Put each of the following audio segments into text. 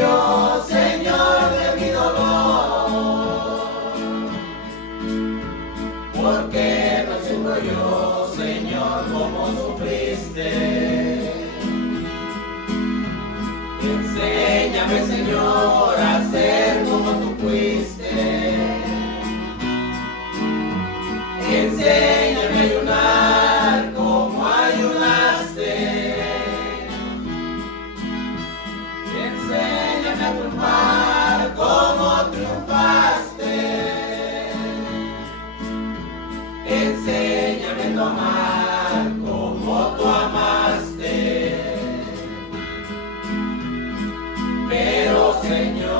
yo, Señor, de mi dolor? ¿Por qué no sufro yo, Señor, como sufriste? Enséñame, Señor, a ser como tú fuiste. Enséñame a ayunar como ayunaste. Enséñame a triunfar como triunfaste. Enséñame a amar como tú amaste. Pero Señor,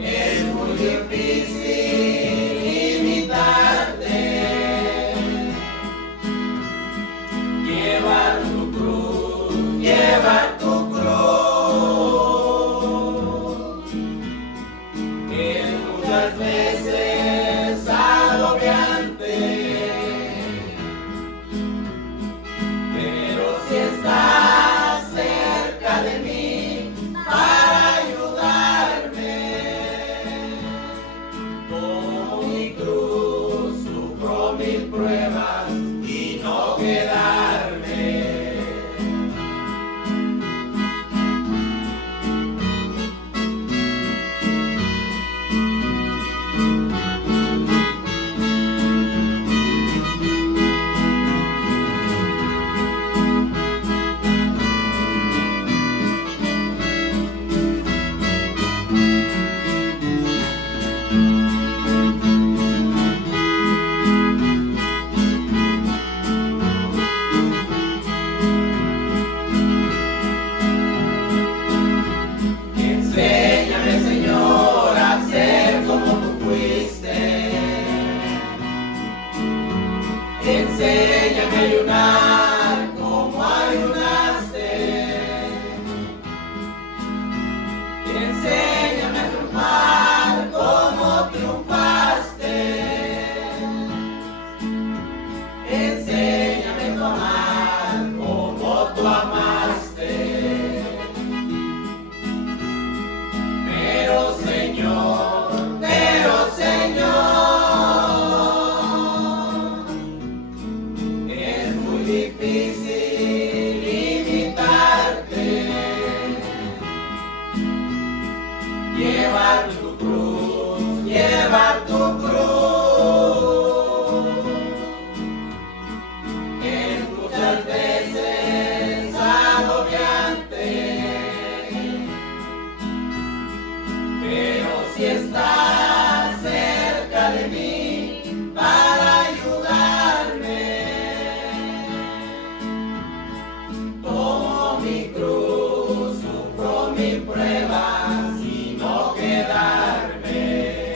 es muy difícil imitarte. Llevar tu cruz, llevar tu cruz. Es muchas veces agobiante. Pero si estás cerca de mí para ayudarme, tomo mi cruz, sufro mil pruebas y no quedarme. Enséñame, Señor, a ser como tú fuiste. Enséñame a ayunar como ayunaste. Enséñame a triunfar como triunfaste. Enséñame a amar como tú amaste. Pero Señor, es muy difícil imitarte. Llevar tu cruz, llevar tu cruz. Es muchas veces agobiante. Pero si estás cerca de mí para ayudarme, tomo mi cruz, sufro mil pruebas y no quedarme.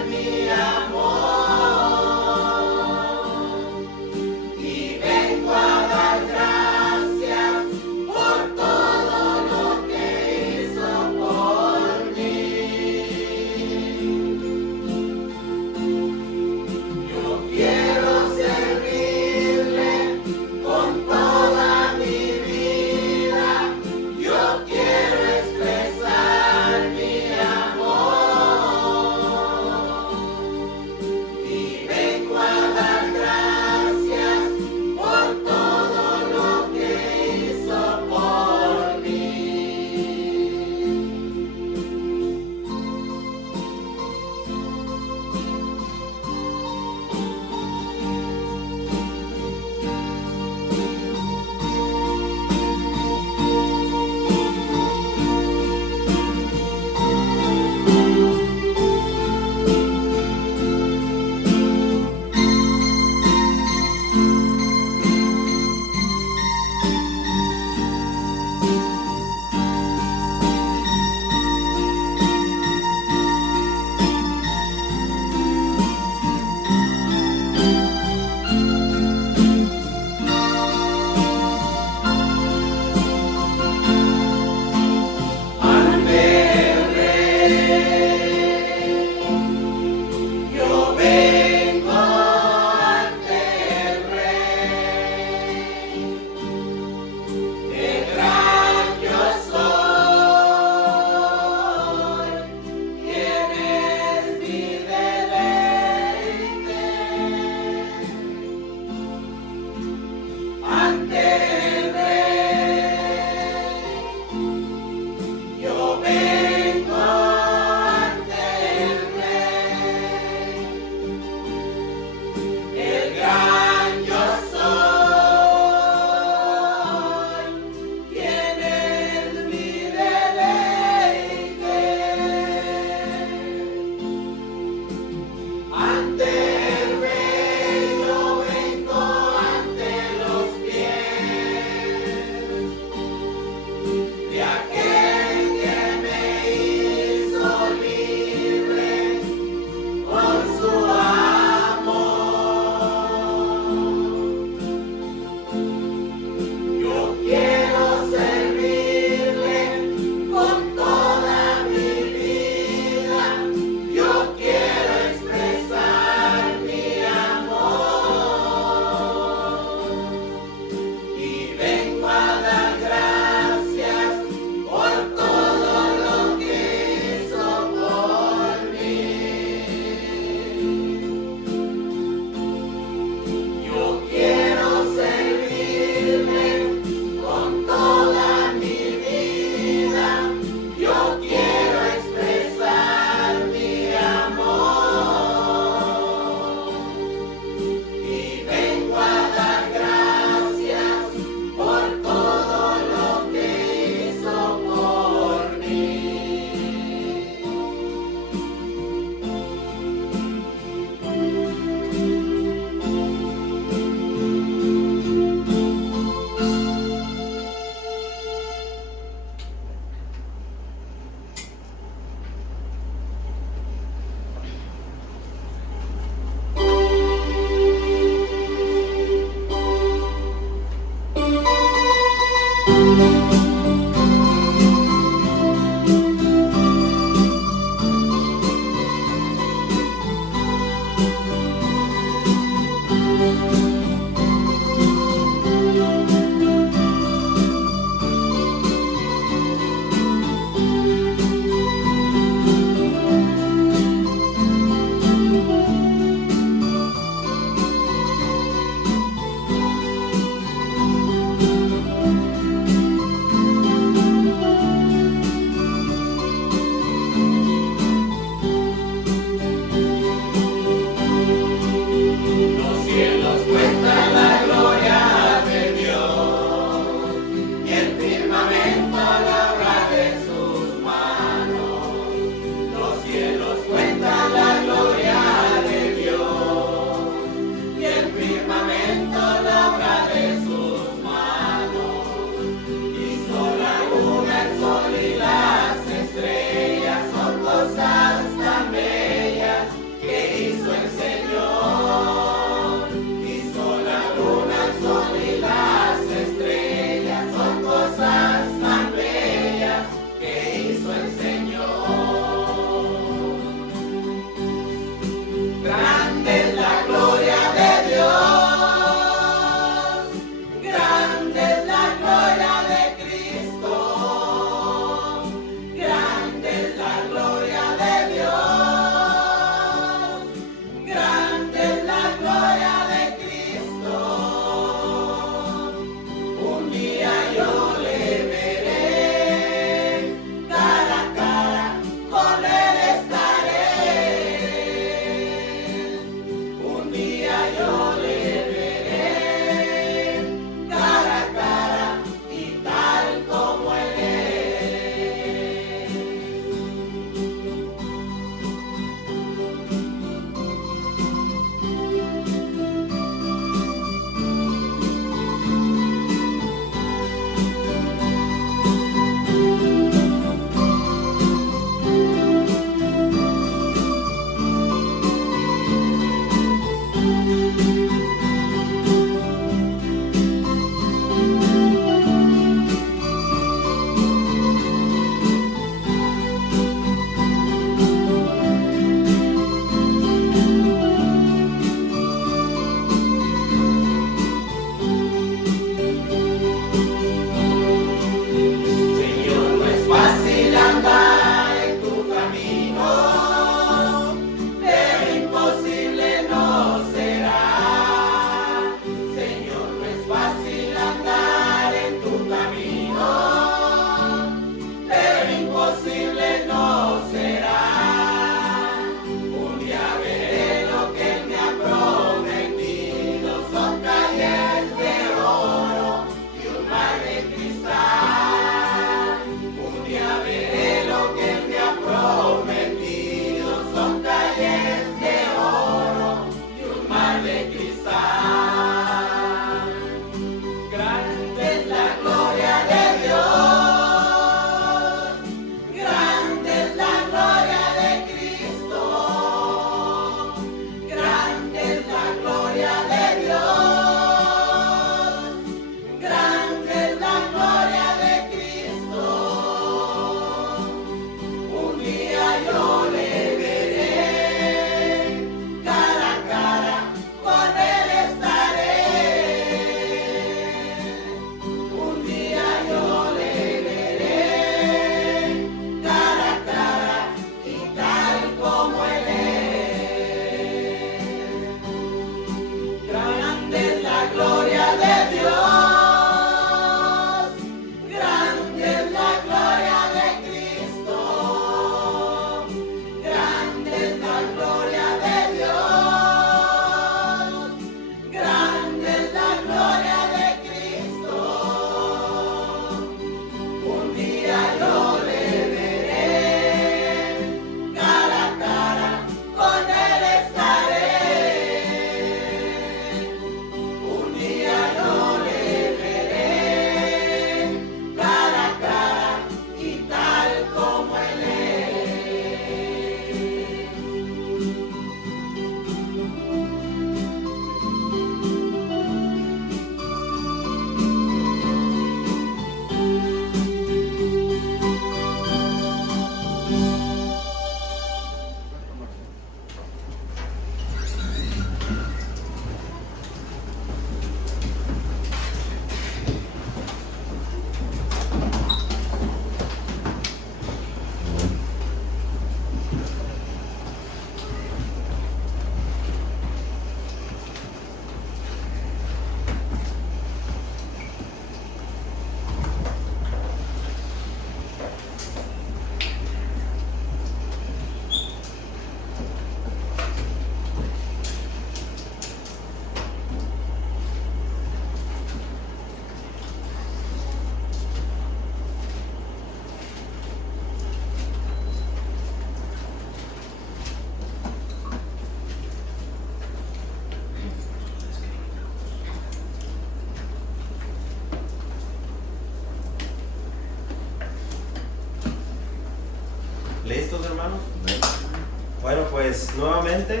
Bueno, pues nuevamente,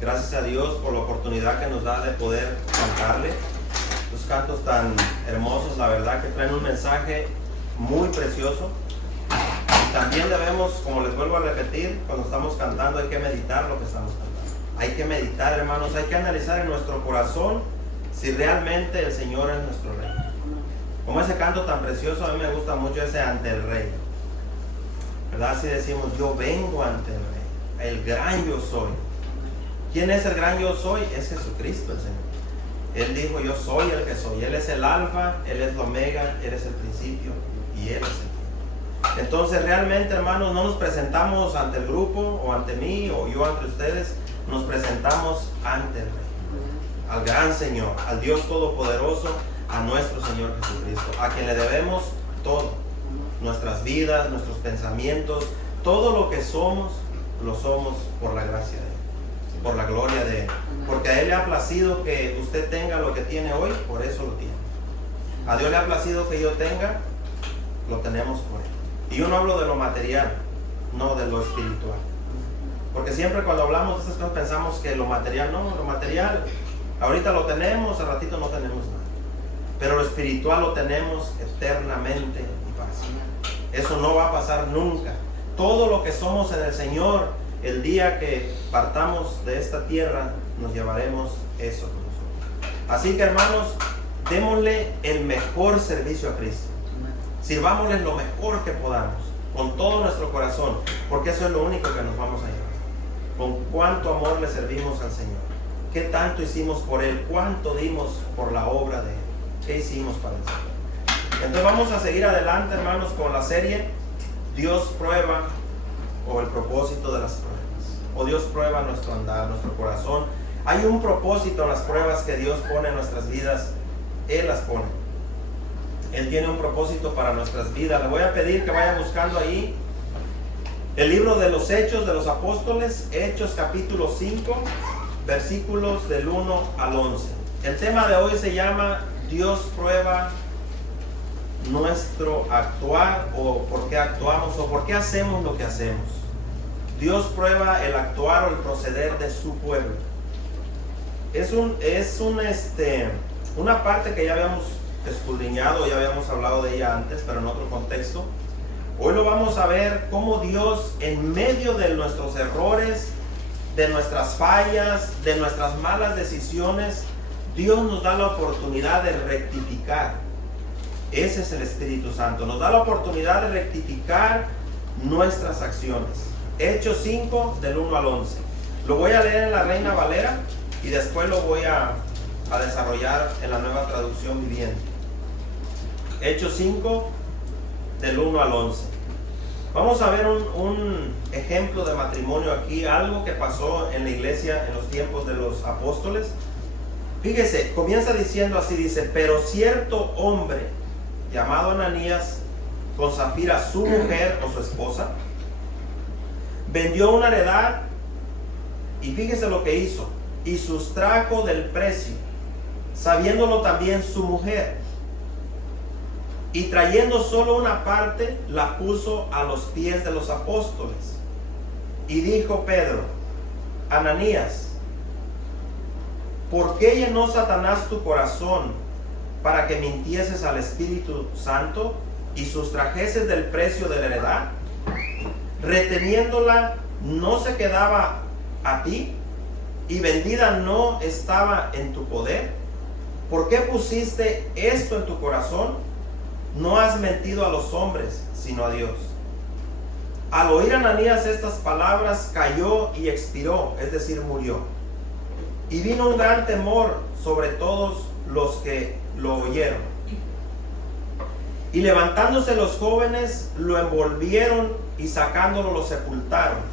gracias a Dios por la oportunidad que nos da de poder cantarle. Los cantos tan hermosos, la verdad que traen un mensaje muy precioso. Y también debemos, como les vuelvo a repetir, cuando estamos cantando hay que meditar lo que estamos cantando. Hay que meditar, hermanos, hay que analizar en nuestro corazón si realmente el Señor es nuestro Rey. Como ese canto tan precioso, a mí me gusta mucho ese ante el Rey. ¿Verdad? Así decimos, yo vengo ante el Rey, el gran yo soy. ¿Quién es el gran yo soy? Es Jesucristo el Señor. Él dijo, yo soy el que soy. Él es el alfa, Él es el omega, Él es el principio y Él es el fin. Entonces realmente, hermanos, no nos presentamos ante el grupo o ante mí o yo ante ustedes. Nos presentamos ante el Rey, al gran Señor, al Dios Todopoderoso, a nuestro Señor Jesucristo, a quien le debemos todo, nuestras vidas, nuestros pensamientos, todo lo que somos, lo somos por la gracia de Él, por la gloria de Él, porque a Él le ha placido que usted tenga lo que tiene hoy, por eso lo tiene. A Dios le ha placido que yo tenga, lo tenemos por Él. Y yo no hablo de lo material, no de lo espiritual. Porque siempre cuando hablamos de estas cosas pensamos que lo material, no, lo material, ahorita lo tenemos, al ratito no tenemos nada. Pero lo espiritual lo tenemos eternamente y para siempre. Eso no va a pasar nunca. Todo lo que somos en el Señor, el día que partamos de esta tierra, nos llevaremos eso con nosotros. Así que, hermanos, démosle el mejor servicio a Cristo. Sirvámosle lo mejor que podamos, con todo nuestro corazón, porque eso es lo único que nos vamos a llevar. Con cuánto amor le servimos al Señor, qué tanto hicimos por Él, cuánto dimos por la obra de Él, qué hicimos para el Señor. Entonces vamos a seguir adelante, hermanos, con la serie Dios prueba, o el propósito de las pruebas, o Dios prueba nuestro andar, nuestro corazón. Hay un propósito en las pruebas que Dios pone en nuestras vidas. Él las pone. Él tiene un propósito para nuestras vidas. Le voy a pedir que vaya buscando ahí el libro de los Hechos de los Apóstoles, Hechos capítulo 5, versículos del 1 al 11. El tema de hoy se llama Dios prueba nuestro actuar, o por qué actuamos, o por qué hacemos lo que hacemos. Dios prueba el actuar o el proceder de su pueblo. Es una parte que ya habíamos escudriñado, ya habíamos hablado de ella antes, pero en otro contexto. Hoy lo vamos a ver cómo Dios, en medio de nuestros errores, de nuestras fallas, de nuestras malas decisiones, Dios nos da la oportunidad de rectificar. Ese es el Espíritu Santo. Nos da la oportunidad de rectificar nuestras acciones. Hechos 5, del 1 al 11. Lo voy a leer en la Reina Valera y después lo voy a desarrollar en la Nueva Traducción Viviente. Hechos 5, del 1 al 11. Vamos a ver un ejemplo de matrimonio aquí, algo que pasó en la iglesia en los tiempos de los apóstoles. Fíjese, comienza diciendo así, dice: pero cierto hombre llamado Ananías, con Zafira su mujer o su esposa, vendió una heredad, y fíjese lo que hizo, y sustrajo del precio, sabiéndolo también su mujer. Y trayendo solo una parte, la puso a los pies de los apóstoles. Y dijo Pedro: Ananías, ¿por qué llenó Satanás tu corazón para que mintieses al Espíritu Santo y sustrajeses del precio de la heredad? Reteniéndola, ¿no se quedaba a ti? ¿Y vendida no estaba en tu poder? ¿Por qué pusiste esto en tu corazón? No has mentido a los hombres, sino a Dios. Al oír Ananías estas palabras, cayó y expiró, es decir, murió. Y vino un gran temor sobre todos los que lo oyeron. Y levantándose los jóvenes, lo envolvieron y sacándolo lo sepultaron.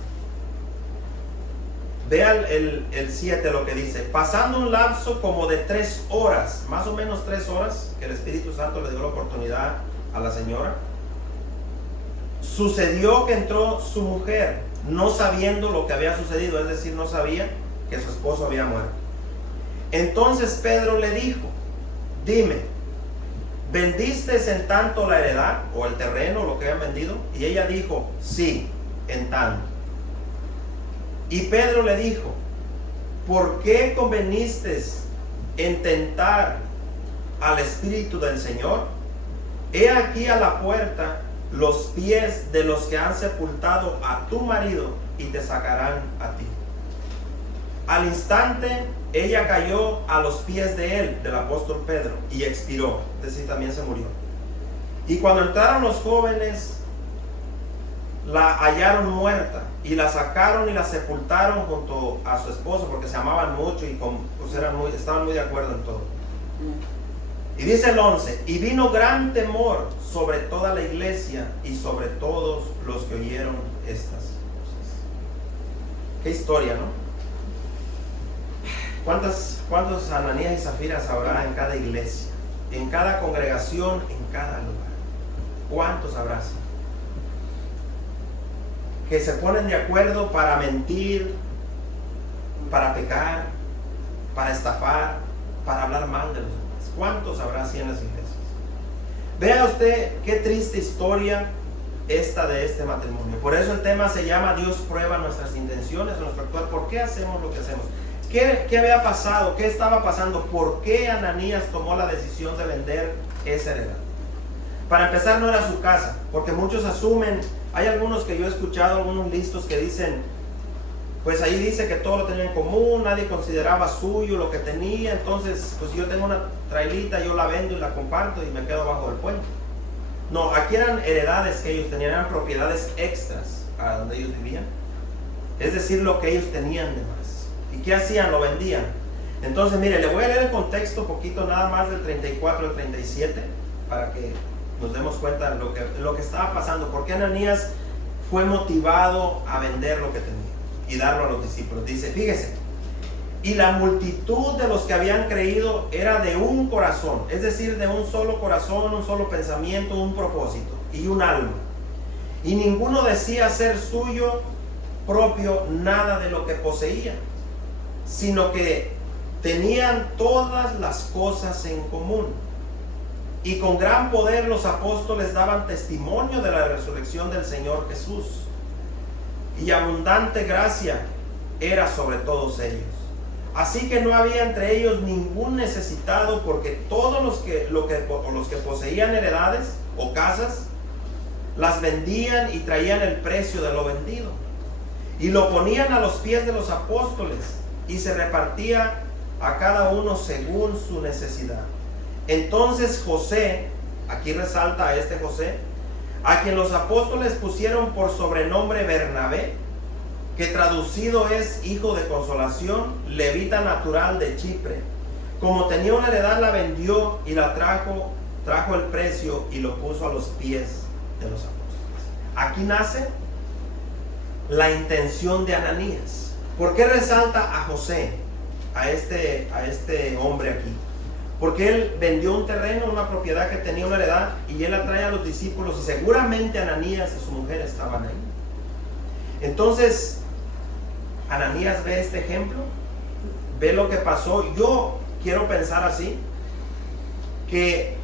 Vean el 7 lo que dice: pasando un lapso como de 3 horas, más o menos 3 horas, que el Espíritu Santo le dio la oportunidad a la señora, sucedió que entró su mujer, no sabiendo lo que había sucedido, es decir, no sabía que su esposo había muerto. Entonces Pedro le dijo: dime, ¿vendiste en tanto la heredad o el terreno, lo que habían vendido? Y ella dijo: sí, en tanto. Y Pedro le dijo: ¿por qué conveniste en tentar al Espíritu del Señor? He aquí a la puerta los pies de los que han sepultado a tu marido y te sacarán a ti. Al instante ella cayó a los pies de él, del apóstol Pedro, y expiró, es decir, también se murió. Y cuando entraron los jóvenes, la hallaron muerta y la sacaron y la sepultaron junto a su esposo, porque se amaban mucho y pues estaban muy de acuerdo en todo. Y dice el 11: y vino gran temor sobre toda la iglesia y sobre todos los que oyeron estas cosas. Qué historia, ¿no? ¿Cuántos Ananías y Zafiras habrá en cada iglesia, en cada congregación, en cada lugar? ¿Cuántos habrá así? Que se ponen de acuerdo para mentir, para pecar, para estafar, para hablar mal de los demás. ¿Cuántos habrá así en las iglesias? Vea usted qué triste historia esta de este matrimonio. Por eso el tema se llama Dios prueba nuestras intenciones, nuestro actuar. ¿Por qué hacemos lo que hacemos? ¿Qué había pasado? ¿Qué estaba pasando? ¿Por qué Ananías tomó la decisión de vender esa heredad? Para empezar, no era su casa, porque muchos asumen, hay algunos que yo he escuchado, algunos listos que dicen, pues ahí dice que todo lo tenía en común, nadie consideraba suyo lo que tenía, entonces pues yo tengo una trailita, yo la vendo y la comparto y me quedo bajo el puente. No, aquí eran heredades que ellos tenían, eran propiedades extras a donde ellos vivían, es decir, lo que ellos tenían de más. ¿Y qué hacían? Lo vendían. Entonces mire, le voy a leer el contexto poquito, nada más del 34 al 37, para que nos demos cuenta de lo que estaba pasando. ¿Por qué Ananías fue motivado a vender lo que tenía y darlo a los discípulos? Dice, fíjese, y la multitud de los que habían creído era de un corazón, es decir, de un solo corazón, un solo pensamiento, un propósito y un alma. Y ninguno decía ser suyo propio nada de lo que poseía, sino que tenían todas las cosas en común. Y con gran poder los apóstoles daban testimonio de la resurrección del Señor Jesús. Y abundante gracia era sobre todos ellos. Así que no había entre ellos ningún necesitado, porque todos los que poseían heredades o casas, las vendían y traían el precio de lo vendido. Y lo ponían a los pies de los apóstoles, y se repartía a cada uno según su necesidad. Entonces José, aquí resalta a este José, a quien los apóstoles pusieron por sobrenombre Bernabé, que traducido es hijo de consolación, levita natural de Chipre, como tenía una heredad, la vendió y la trajo el precio y lo puso a los pies de los apóstoles. Aquí nace la intención de Ananías. ¿Por qué resalta a José, a este hombre aquí? Porque él vendió un terreno, una propiedad que tenía una heredad, y él la trae a los discípulos, y seguramente Ananías y su mujer estaban ahí. Entonces Ananías ve este ejemplo, ve lo que pasó. Yo quiero pensar así, que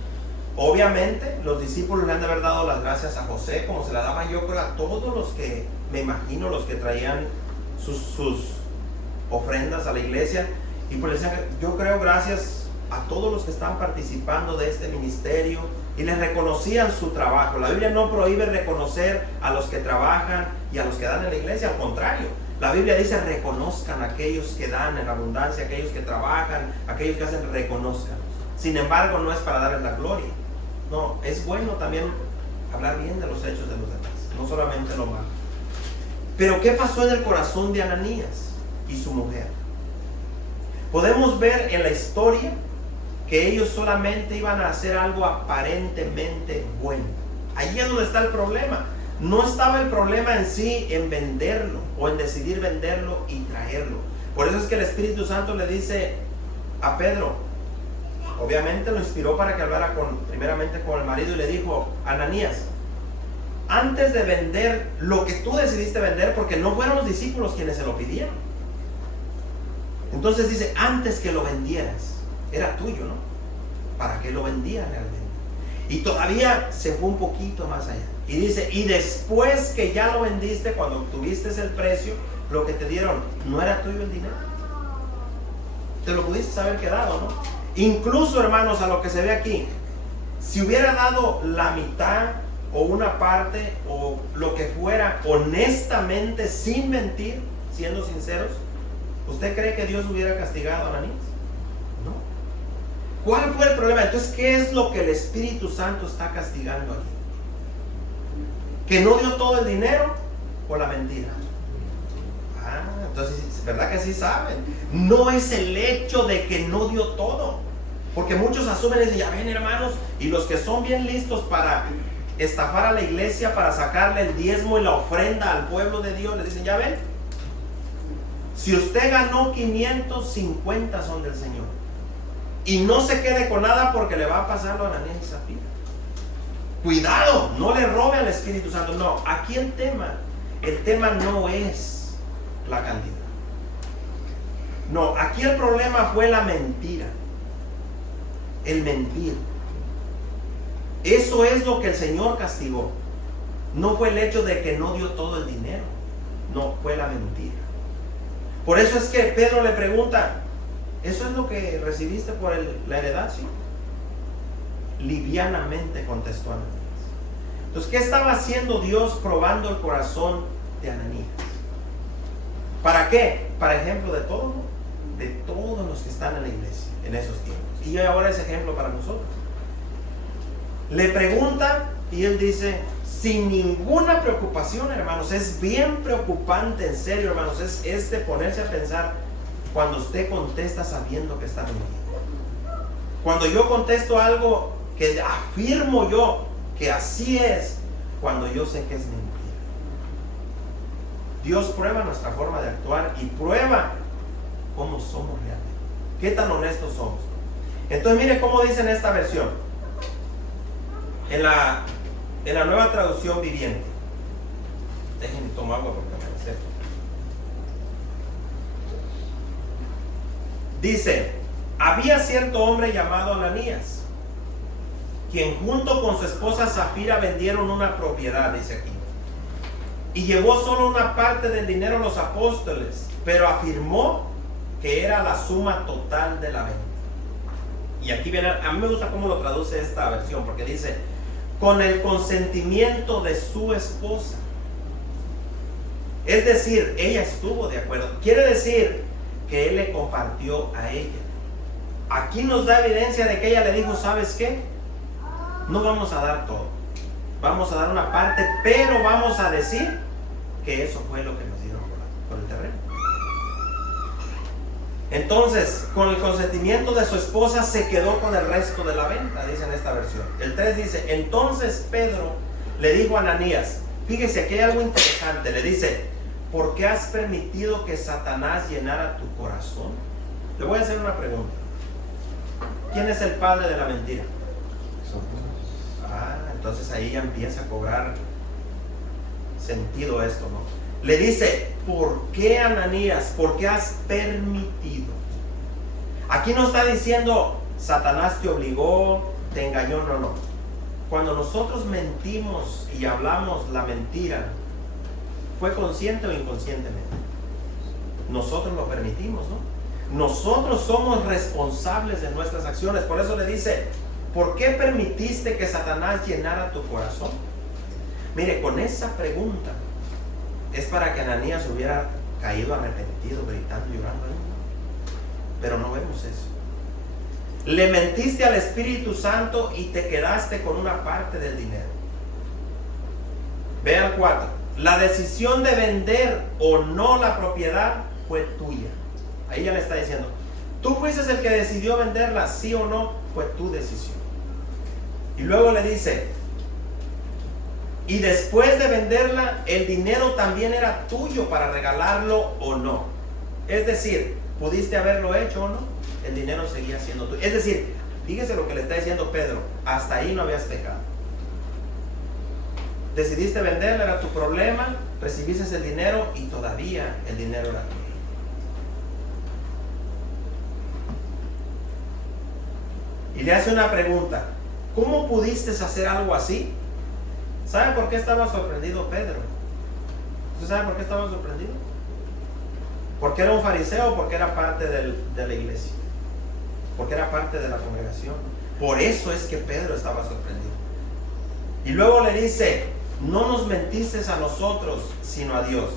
obviamente los discípulos le han de haber dado las gracias a José, como se la daban, yo creo, a todos los que, me imagino, los que traían sus ofrendas a la iglesia, y pues les decían, yo creo, gracias a todos los que están participando de este ministerio, y les reconocían su trabajo. La Biblia no prohíbe reconocer a los que trabajan y a los que dan en la iglesia, al contrario, la Biblia dice reconozcan a aquellos que dan en abundancia, aquellos que trabajan, aquellos que hacen, reconozcan. Sin embargo, no es para darles la gloria, no, es bueno también hablar bien de los hechos de los demás, no solamente lo malo. Pero ¿qué pasó en el corazón de Ananías y su mujer? Podemos ver en la historia que ellos solamente iban a hacer algo aparentemente bueno. Allí es donde está el problema. No estaba el problema en sí en venderlo o en decidir venderlo y traerlo. Por eso es que el Espíritu Santo le dice a Pedro, obviamente lo inspiró para que hablara primeramente con el marido, y le dijo, Ananías, antes de vender lo que tú decidiste vender, porque no fueron los discípulos quienes se lo pidieron. Entonces dice, antes que lo vendieras, era tuyo, ¿no? ¿Para qué lo vendías realmente? Y todavía se fue un poquito más allá. Y dice, y después que ya lo vendiste, cuando obtuviste el precio, lo que te dieron, ¿no era tuyo el dinero? Te lo pudiste haber quedado, ¿no? Incluso, hermanos, a lo que se ve aquí, si hubiera dado la mitad o una parte o lo que fuera, honestamente, sin mentir, siendo sinceros, ¿usted cree que Dios hubiera castigado a Ananías? No. ¿Cuál fue el problema? Entonces, ¿qué es lo que el Espíritu Santo está castigando aquí? ¿Que no dio todo el dinero o la mentira? Entonces, ¿verdad que sí saben? No es el hecho de que no dio todo, porque muchos asumen y dicen, ya ven, hermanos, y los que son bien listos para estafar a la iglesia, para sacarle el diezmo y la ofrenda al pueblo de Dios, le dicen, ya ven, si usted ganó 550 son del Señor, y no se quede con nada porque le va a pasar lo a Ananías y Zafira. Cuidado, no le robe al Espíritu Santo. No, aquí el tema no es la cantidad. No, aquí el problema fue la mentira. El mentir. Eso es lo que el Señor castigó. No fue el hecho de que no dio todo el dinero. No, fue la mentira. Por eso es que Pedro le pregunta, ¿eso es lo que recibiste por la heredad? Sí. Livianamente contestó Ananías. Entonces, ¿qué estaba haciendo Dios probando el corazón de Ananías? ¿Para qué? Para ejemplo de todo, ¿no? De todos los que están en la iglesia en esos tiempos. Y ahora es ejemplo para nosotros. Le pregunta y él dice, sin ninguna preocupación, hermanos. Es bien preocupante, en serio, hermanos. Es de ponerse a pensar cuando usted contesta sabiendo que está mintiendo. Cuando yo contesto algo que afirmo yo que así es, cuando yo sé que es mentira. Dios prueba nuestra forma de actuar y prueba cómo somos realmente, qué tan honestos somos. Entonces mire cómo dice en esta versión, en la Nueva Traducción Viviente. Déjenme tomar agua porque me seco. Dice, había cierto hombre llamado Ananías, quien junto con su esposa Zafira vendieron una propiedad, dice aquí, y llevó solo una parte del dinero a los apóstoles, pero afirmó que era la suma total de la venta. Y aquí viene, a mí me gusta cómo lo traduce esta versión, porque dice, con el consentimiento de su esposa. Es decir, ella estuvo de acuerdo. Quiere decir que él le compartió a ella. Aquí nos da evidencia de que ella le dijo, ¿sabes qué? No vamos a dar todo. Vamos a dar una parte, pero vamos a decir que eso fue lo que nos dieron por el terreno. Entonces, con el consentimiento de su esposa, se quedó con el resto de la venta, dice en esta versión. El 3 dice, entonces Pedro le dijo a Ananías, fíjese, aquí hay algo interesante, le dice, ¿por qué has permitido que Satanás llenara tu corazón? Le voy a hacer una pregunta. ¿Quién es el padre de la mentira? Entonces ahí ya empieza a cobrar sentido esto, ¿no? Le dice, ¿por qué, Ananías? ¿Por qué has permitido? Aquí no está diciendo Satanás te obligó, te engañó, no. Cuando nosotros mentimos y hablamos la mentira, ¿fue consciente o inconscientemente? Nosotros lo permitimos, ¿no? Nosotros somos responsables de nuestras acciones. Por eso le dice, ¿por qué permitiste que Satanás llenara tu corazón? Mire, con esa pregunta es para que Ananías hubiera caído arrepentido, gritando, llorando. Pero no vemos eso. Le mentiste al Espíritu Santo y te quedaste con una parte del dinero. Ve al 4. La decisión de vender o no la propiedad fue tuya. Ahí ya le está diciendo, tú fuiste el que decidió venderla, sí o no, fue tu decisión. Y luego le dice, y después de venderla, el dinero también era tuyo para regalarlo o no. Es decir, pudiste haberlo hecho o no, el dinero seguía siendo tuyo. Es decir, fíjese lo que le está diciendo Pedro, hasta ahí no habías pecado. Decidiste venderla, era tu problema, recibiste el dinero y todavía el dinero era tuyo. Y le hace una pregunta, ¿cómo pudiste hacer algo así? ¿Sabe por qué estaba sorprendido Pedro? ¿Usted sabe por qué estaba sorprendido? ¿Porque era un fariseo o porque era parte de la iglesia? Porque era parte de la congregación. Por eso es que Pedro estaba sorprendido. Y luego le dice: no nos mentiste a nosotros, sino a Dios.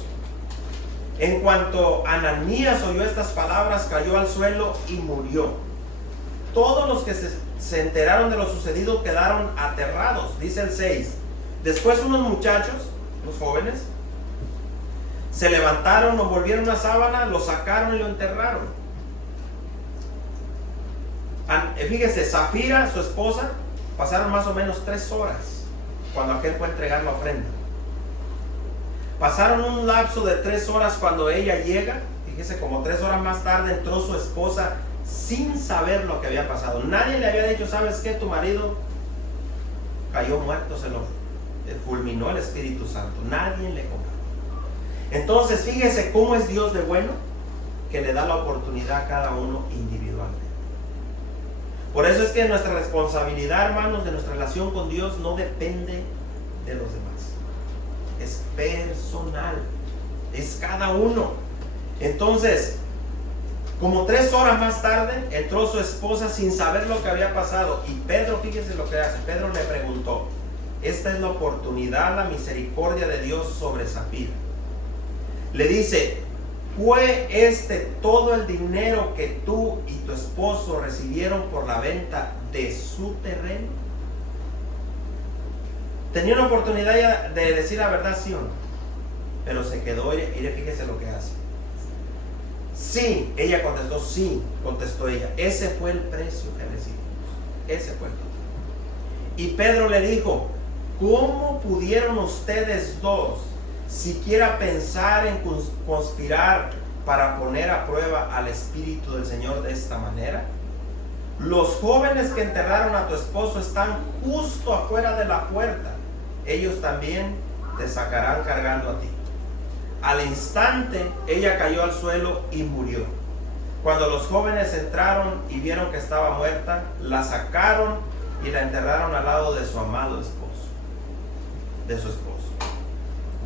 En cuanto Ananías oyó estas palabras, cayó al suelo y murió. Todos los que se enteraron de lo sucedido quedaron aterrados. Dice el 6. Después unos muchachos, los jóvenes, se levantaron, envolvieron una sábana, lo sacaron y lo enterraron. Fíjese, Zafira, su esposa, pasaron más o menos 3 horas cuando aquel fue a entregar la ofrenda. Pasaron un lapso de 3 horas cuando ella llega. Fíjese, como 3 horas más tarde entró su esposa sin saber lo que había pasado. Nadie le había dicho: ¿sabes qué? Tu marido cayó muerto, se lo fulminó el Espíritu Santo. Nadie le contó. Entonces, fíjese cómo es Dios de bueno, que le da la oportunidad a cada uno individualmente. Por eso es que nuestra responsabilidad, hermanos, de nuestra relación con Dios no depende de los demás. Es personal. Es cada uno. Entonces, como 3 horas más tarde, entró su esposa sin saber lo que había pasado. Y Pedro, fíjese lo que hace. Pedro le preguntó: esta es la oportunidad, la misericordia de Dios sobre Zafira. Le dice: ¿fue todo el dinero que tú y tu esposo recibieron por la venta de su terreno? Tenía una oportunidad de decir la verdad, sí o no, pero se quedó. Y fíjese lo que hace. Sí, ella contestó, sí, contestó ella. Ese fue el precio que recibimos. Ese fue el total. Y Pedro le dijo: ¿cómo pudieron ustedes dos siquiera pensar en conspirar para poner a prueba al Espíritu del Señor de esta manera? Los jóvenes que enterraron a tu esposo están justo afuera de la puerta. Ellos también te sacarán cargando a ti. Al instante ella cayó al suelo y murió. Cuando los jóvenes entraron y vieron que estaba muerta, la sacaron y la enterraron al lado de su amado esposo, de su esposo.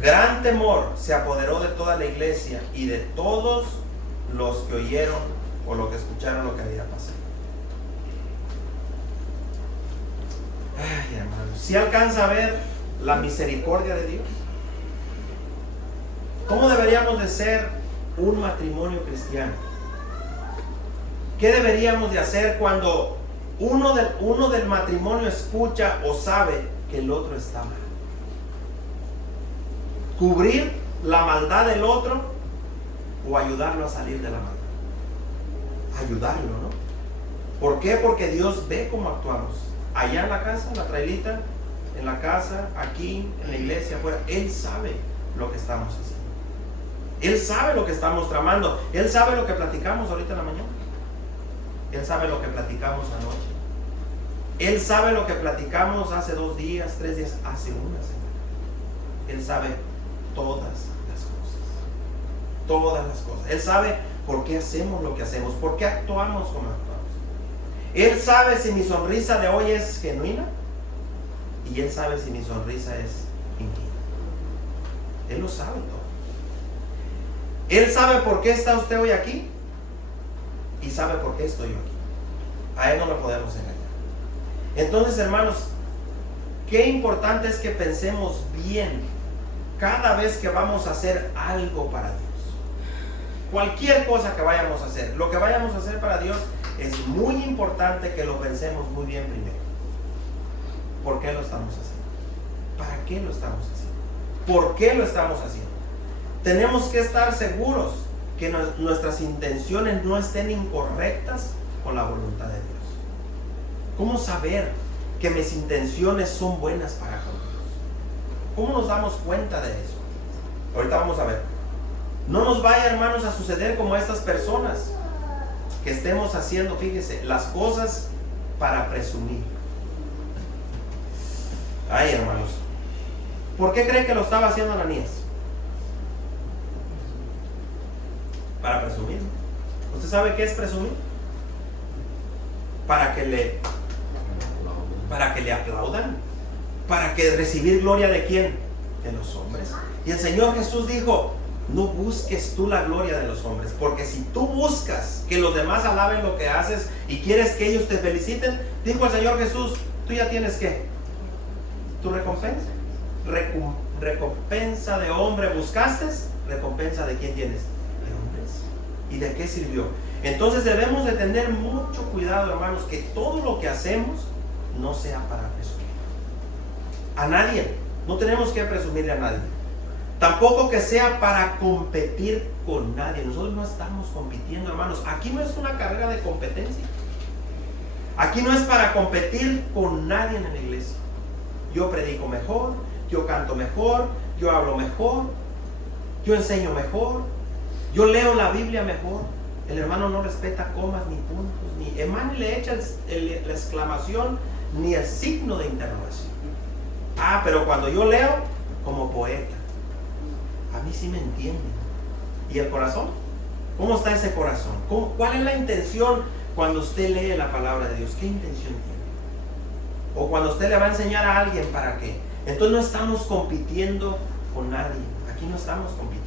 Gran temor se apoderó de toda la iglesia y de todos los que oyeron o los que escucharon lo que había pasado. Ay, hermanos, ¿sí alcanza a ver la misericordia de Dios? ¿Cómo deberíamos de ser un matrimonio cristiano? ¿Qué deberíamos de hacer cuando uno del matrimonio escucha o sabe que el otro está mal? ¿Cubrir la maldad del otro o ayudarlo a salir de la maldad? Ayudarlo, ¿no? ¿Por qué? Porque Dios ve cómo actuamos. Allá en la casa, en la trailita, en la casa, aquí, en la iglesia, afuera. Él sabe lo que estamos haciendo. Él sabe lo que estamos tramando. Él sabe lo que platicamos ahorita en la mañana. Él sabe lo que platicamos anoche. Él sabe lo que platicamos hace 2 días, 3 días, hace una semana. Él sabe todas las cosas. Todas las cosas. Él sabe por qué hacemos lo que hacemos, por qué actuamos como actuamos. Él sabe si mi sonrisa de hoy es genuina y Él sabe si mi sonrisa es fingida. Él lo sabe todo. Él sabe por qué está usted hoy aquí y sabe por qué estoy yo aquí. A Él no lo podemos engañar. Entonces, hermanos, qué importante es que pensemos bien cada vez que vamos a hacer algo para Dios. Cualquier cosa que vayamos a hacer, lo que vayamos a hacer para Dios, es muy importante que lo pensemos muy bien primero. ¿Por qué lo estamos haciendo? ¿Para qué lo estamos haciendo? ¿Por qué lo estamos haciendo? Tenemos que estar seguros que nuestras intenciones no estén incorrectas con la voluntad de Dios. ¿Cómo saber que mis intenciones son buenas para con Dios? ¿Cómo nos damos cuenta de eso? Ahorita vamos a ver. No nos vaya, hermanos, a suceder como estas personas, que estemos haciendo, fíjese, las cosas para presumir. Ay, hermanos, ¿por qué creen que lo estaba haciendo Ananías? Para presumir. ¿Usted sabe qué es presumir? Para que le aplaudan. Para que recibir gloria de quién? De los hombres. Y el Señor Jesús dijo: no busques tú la gloria de los hombres, porque si tú buscas que los demás alaben lo que haces y quieres que ellos te feliciten, dijo el Señor Jesús, tú ya tienes ¿qué? Tu recompensa. Recompensa de hombre buscaste, recompensa de quién tienes, de hombres. ¿Y de qué sirvió? Entonces debemos de tener mucho cuidado, hermanos, que todo lo que hacemos no sea para presumir a nadie. No tenemos que presumirle a nadie. Tampoco que sea para competir con nadie. Nosotros no estamos compitiendo, hermanos. Aquí no es una carrera de competencia. Aquí no es para competir con nadie en la iglesia. Yo predico mejor, yo canto mejor, yo hablo mejor, yo enseño mejor, yo leo la Biblia mejor. El hermano no respeta comas ni puntos, ni hermano le echa la exclamación ni el signo de interrogación. Pero cuando yo leo como poeta, a mí sí me entienden. ¿Y el corazón? ¿Cómo está ese corazón? ¿Cuál es la intención cuando usted lee la palabra de Dios? ¿Qué intención tiene? O cuando usted le va a enseñar a alguien, ¿para qué? Entonces no estamos compitiendo con nadie. Aquí no estamos compitiendo.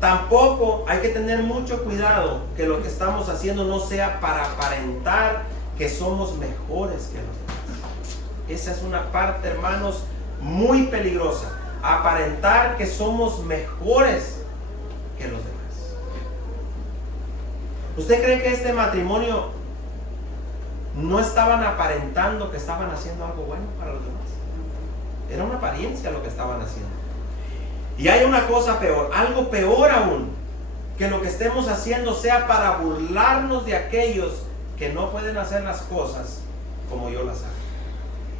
Tampoco hay que tener mucho cuidado que lo que estamos haciendo no sea para aparentar que somos mejores que los demás. Esa es una parte, hermanos, muy peligrosa. Aparentar que somos mejores que los demás. ¿Usted cree que este matrimonio no estaban aparentando que estaban haciendo algo bueno para los demás? Era una apariencia lo que estaban haciendo. Y hay una cosa peor, algo peor aún, que lo que estemos haciendo sea para burlarnos de aquellos que no pueden hacer las cosas como yo las hago.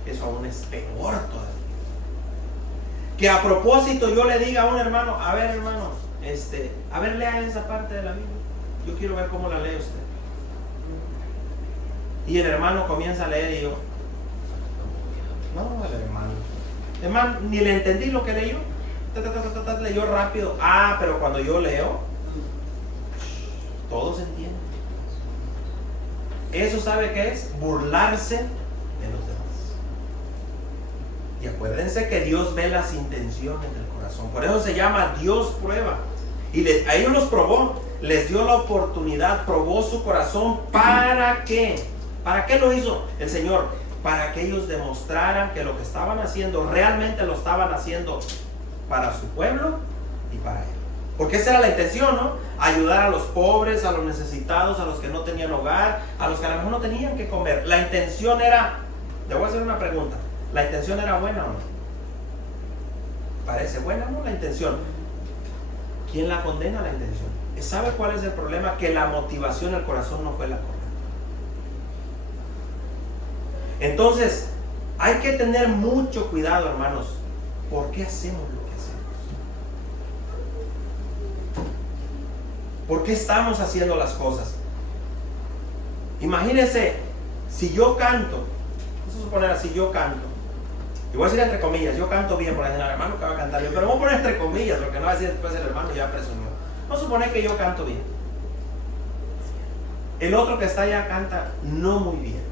Eso aún es peor todavía. Que a propósito yo le diga a un hermano, a ver hermano, a ver lea esa parte de la Biblia, yo quiero ver cómo la lee usted. Y el hermano comienza a leer y yo, no, el hermano, ni le entendí lo que leyó, leyó rápido. Pero cuando yo leo, todo se entiende. Eso ¿sabe qué es? Burlarse de los demás. Y acuérdense que Dios ve las intenciones del corazón. Por eso se llama Dios prueba. Y a ellos los probó, les dio la oportunidad, probó su corazón. ¿Para qué? ¿Para qué lo hizo el Señor? Para que ellos demostraran que lo que estaban haciendo realmente lo estaban haciendo para su pueblo y para Él. Porque esa era la intención, ¿no? Ayudar a los pobres, a los necesitados, a los que no tenían hogar, a los que a lo mejor no tenían que comer. La intención era, le voy a hacer una pregunta, ¿la intención era buena o no? Parece buena, ¿no? La intención. ¿Quién la condena la intención? ¿Sabe cuál es el problema? Que la motivación del corazón no fue la correcta. Entonces, hay que tener mucho cuidado, hermanos. ¿Por qué hacemos lo que hacemos? ¿Por qué estamos haciendo las cosas? Imagínense, si yo canto, vamos a suponer así, yo canto. Y voy a decir entre comillas, yo canto bien, por ejemplo, el hermano que va a cantar bien, pero voy a poner entre comillas, porque no va a decir después el hermano ya presumió. Vamos a suponer que yo canto bien. El otro que está allá canta no muy bien.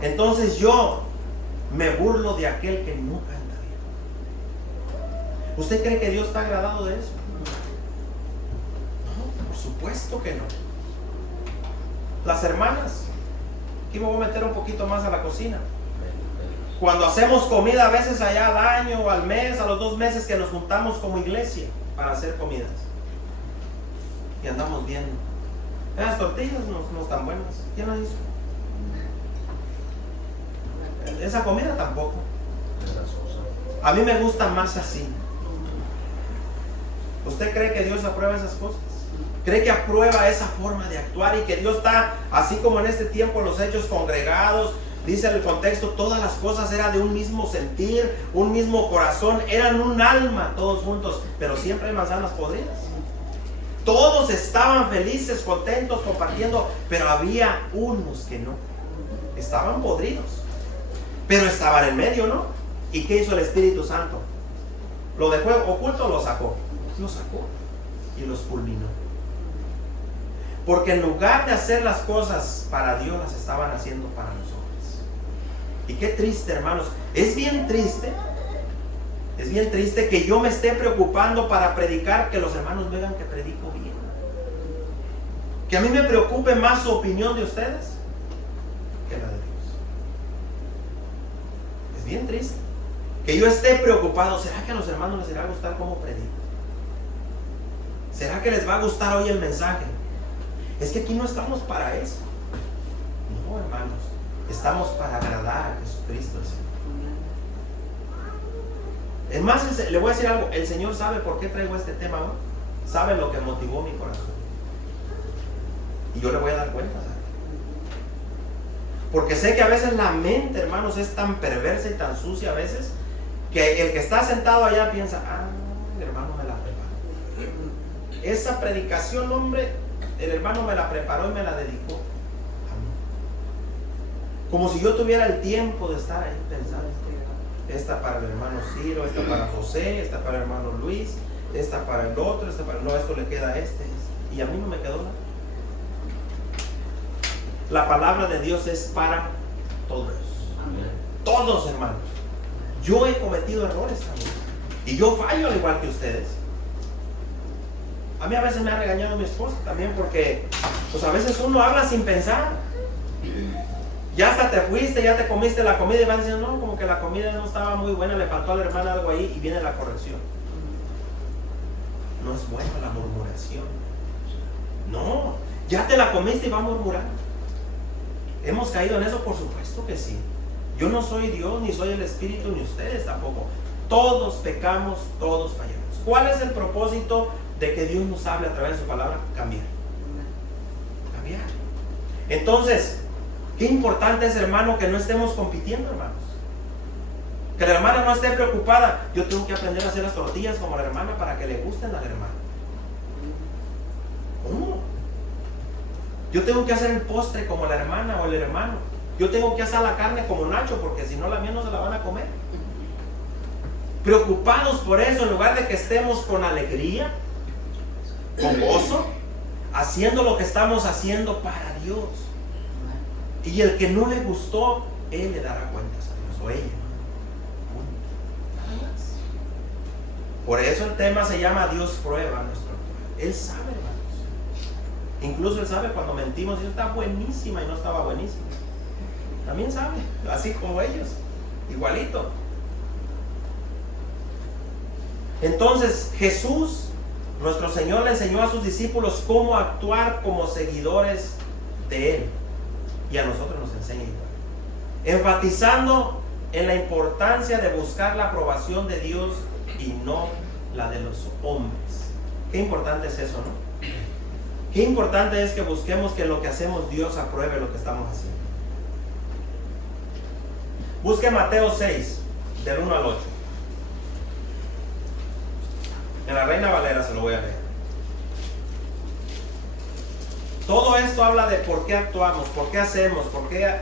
Entonces yo me burlo de aquel que no canta bien. ¿Usted cree que Dios está agradado de eso? No, por supuesto que no. Las hermanas, aquí me voy a meter un poquito más a la cocina. Cuando hacemos comida a veces allá al año o al mes, a los 2 meses que nos juntamos como iglesia para hacer comidas. Y andamos viendo. Las tortillas no están buenas. ¿Quién las hizo? Esa comida tampoco. A mí me gusta más así. ¿Usted cree que Dios aprueba esas cosas? ¿Cree que aprueba esa forma de actuar y que Dios está así como en este tiempo los hechos congregados? Dice en el contexto, todas las cosas eran de un mismo sentir, un mismo corazón, eran un alma todos juntos, pero siempre hay manzanas podridas. Todos estaban felices, contentos, compartiendo, pero había unos que no. Estaban podridos, pero estaban en medio, ¿no? ¿Y qué hizo el Espíritu Santo? ¿Lo dejó oculto o lo sacó? Lo sacó y los fulminó. Porque en lugar de hacer las cosas para Dios, las estaban haciendo para nosotros. Y qué triste, hermanos. Es bien triste Es bien triste que yo me esté preocupando para predicar, que los hermanos vean que predico bien. Que a mí me preocupe más su opinión de ustedes que la de Dios. Es bien triste que yo esté preocupado. ¿Será que a los hermanos les irá a gustar cómo predico? ¿Será que les va a gustar hoy el mensaje? Es que aquí no estamos para eso. No, hermanos, estamos para agradar a Jesucristo, el Señor. Es más, le voy a decir algo. El Señor sabe por qué traigo este tema hoy. Sabe lo que motivó mi corazón. Y yo le voy a dar cuenta, ¿sabe? Porque sé que a veces la mente, hermanos, es tan perversa y tan sucia a veces, que el que está sentado allá piensa, el hermano me la preparó. Esa predicación, hombre, el hermano me la preparó y me la dedicó a mí. Como si yo tuviera el tiempo de estar ahí pensando. Esta para el hermano Ciro, esta para José, esta para el hermano Luis, esta para el otro, esta para... No, esto le queda a este. Y a mí no me quedó nada. La palabra de Dios es para todos. Amén. Todos, hermanos. Yo he cometido errores también. Y yo fallo al igual que ustedes. A mí a veces me ha regañado mi esposa también porque pues a veces uno habla sin pensar. Ya hasta te fuiste, ya te comiste la comida y van diciendo, no, como que la comida no estaba muy buena, le faltó a la hermana algo ahí y viene la corrección. No es buena la murmuración. No, ya te la comiste y va murmurando. ¿Hemos caído en eso? Por supuesto que sí. Yo no soy Dios, ni soy el Espíritu, ni ustedes tampoco. Todos pecamos, todos fallamos. ¿Cuál es el propósito de que Dios nos hable a través de su palabra? Cambiar. Cambiar. Entonces, qué importante es, hermano, que no estemos compitiendo, hermanos. Que la hermana no esté preocupada. Yo tengo que aprender a hacer las tortillas como la hermana para que le gusten a la hermana. ¿Cómo? Yo tengo que hacer el postre como la hermana o el hermano. Yo tengo que hacer la carne como Nacho, porque si no la mía no se la van a comer. Preocupados por eso, en lugar de que estemos con alegría, con gozo, haciendo lo que estamos haciendo para Dios. Y el que no le gustó, él le dará cuentas a Dios, o ella. Nada más. Por eso el tema se llama Dios prueba nuestro actuar. Él sabe, hermanos. Incluso Él sabe cuando mentimos y está buenísima y no estaba buenísima. También sabe, así como ellos, igualito. Entonces Jesús, nuestro Señor, le enseñó a sus discípulos cómo actuar como seguidores de Él. Y a nosotros nos enseña igual. Enfatizando en la importancia de buscar la aprobación de Dios y no la de los hombres. Qué importante es eso, ¿no? Qué importante es que busquemos que lo que hacemos Dios apruebe lo que estamos haciendo. Busque Mateo 6, del 1 al 8. En la Reina Valera se lo voy a leer. Todo esto habla de por qué actuamos, por qué hacemos, por qué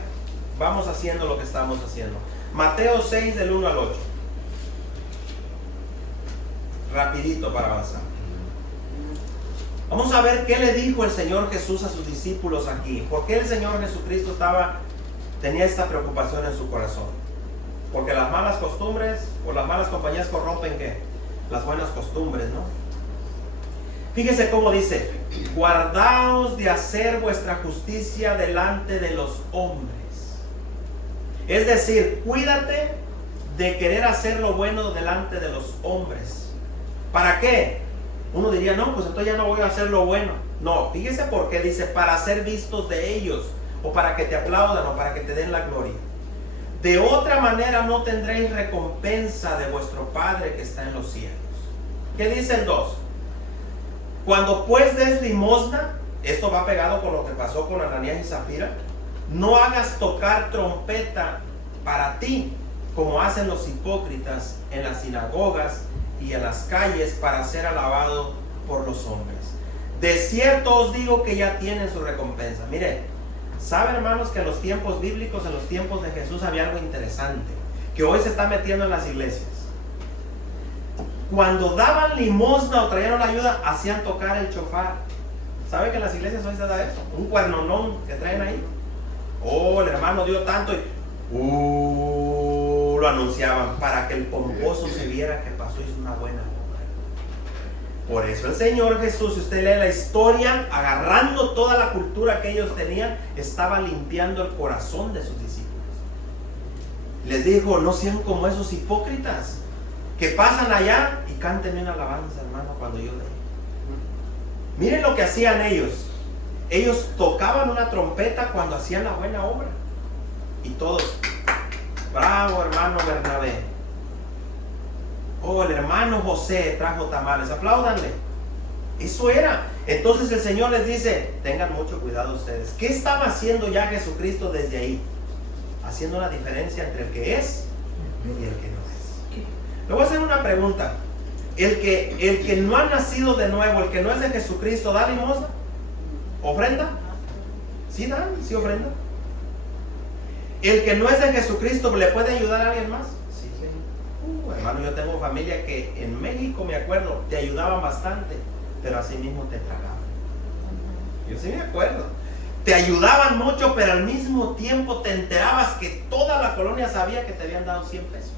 vamos haciendo lo que estamos haciendo. Mateo 6, del 1 al 8. Rapidito para avanzar. Vamos a ver qué le dijo el Señor Jesús a sus discípulos aquí. ¿Por qué el Señor Jesucristo tenía esta preocupación en su corazón? Porque las malas costumbres o las malas compañías corrompen ¿qué? Las buenas costumbres, ¿no? Fíjese cómo dice: guardaos de hacer vuestra justicia delante de los hombres. Es decir, cuídate de querer hacer lo bueno delante de los hombres. ¿Para qué? Uno diría, no, pues entonces ya no voy a hacer lo bueno. No, fíjese por qué dice: para ser vistos de ellos, o para que te aplaudan, o para que te den la gloria. De otra manera no tendréis recompensa de vuestro Padre que está en los cielos. ¿Qué dice el 2? Cuando pues des limosna, esto va pegado con lo que pasó con Ananías y Zafira, no hagas tocar trompeta para ti, como hacen los hipócritas en las sinagogas y en las calles para ser alabado por los hombres. De cierto os digo que ya tienen su recompensa. Mire, ¿saben, hermanos, que en los tiempos bíblicos, en los tiempos de Jesús, había algo interesante que hoy se está metiendo en las iglesias? Cuando daban limosna o traían la ayuda, hacían tocar el chofar. ¿Sabe que en las iglesias hoy se da eso? Un cuernonón que traen ahí. Oh, el hermano dio tanto y lo anunciaban para que el pomposo se viera que pasó hizo una buena obra. Por eso el Señor Jesús, si usted lee la historia, agarrando toda la cultura que ellos tenían, estaba limpiando el corazón de sus discípulos. Les dijo: no sean como esos hipócritas que pasan allá y canten una alabanza, hermano, cuando yo leo. Miren lo que hacían ellos. Ellos tocaban una trompeta cuando hacían la buena obra. Y todos: bravo, hermano Bernabé. Oh, el hermano José trajo tamales, apláudanle. Eso era. Entonces el Señor les dice: tengan mucho cuidado ustedes. ¿Qué estaba haciendo ya Jesucristo desde ahí? Haciendo una diferencia entre el que es y el que no es. Le voy a hacer una pregunta. El que no ha nacido de nuevo, el que no es de Jesucristo, ¿da limosna? ¿Ofrenda? ¿Sí dan? ¿Sí ofrenda? ¿El que no es de Jesucristo le puede ayudar a alguien más? Sí, sí. Hermano, yo tengo familia que en México, me acuerdo, te ayudaban bastante, pero así mismo te tragaban. Yo sí me acuerdo. Te ayudaban mucho, pero al mismo tiempo te enterabas que toda la colonia sabía que te habían dado 100 pesos.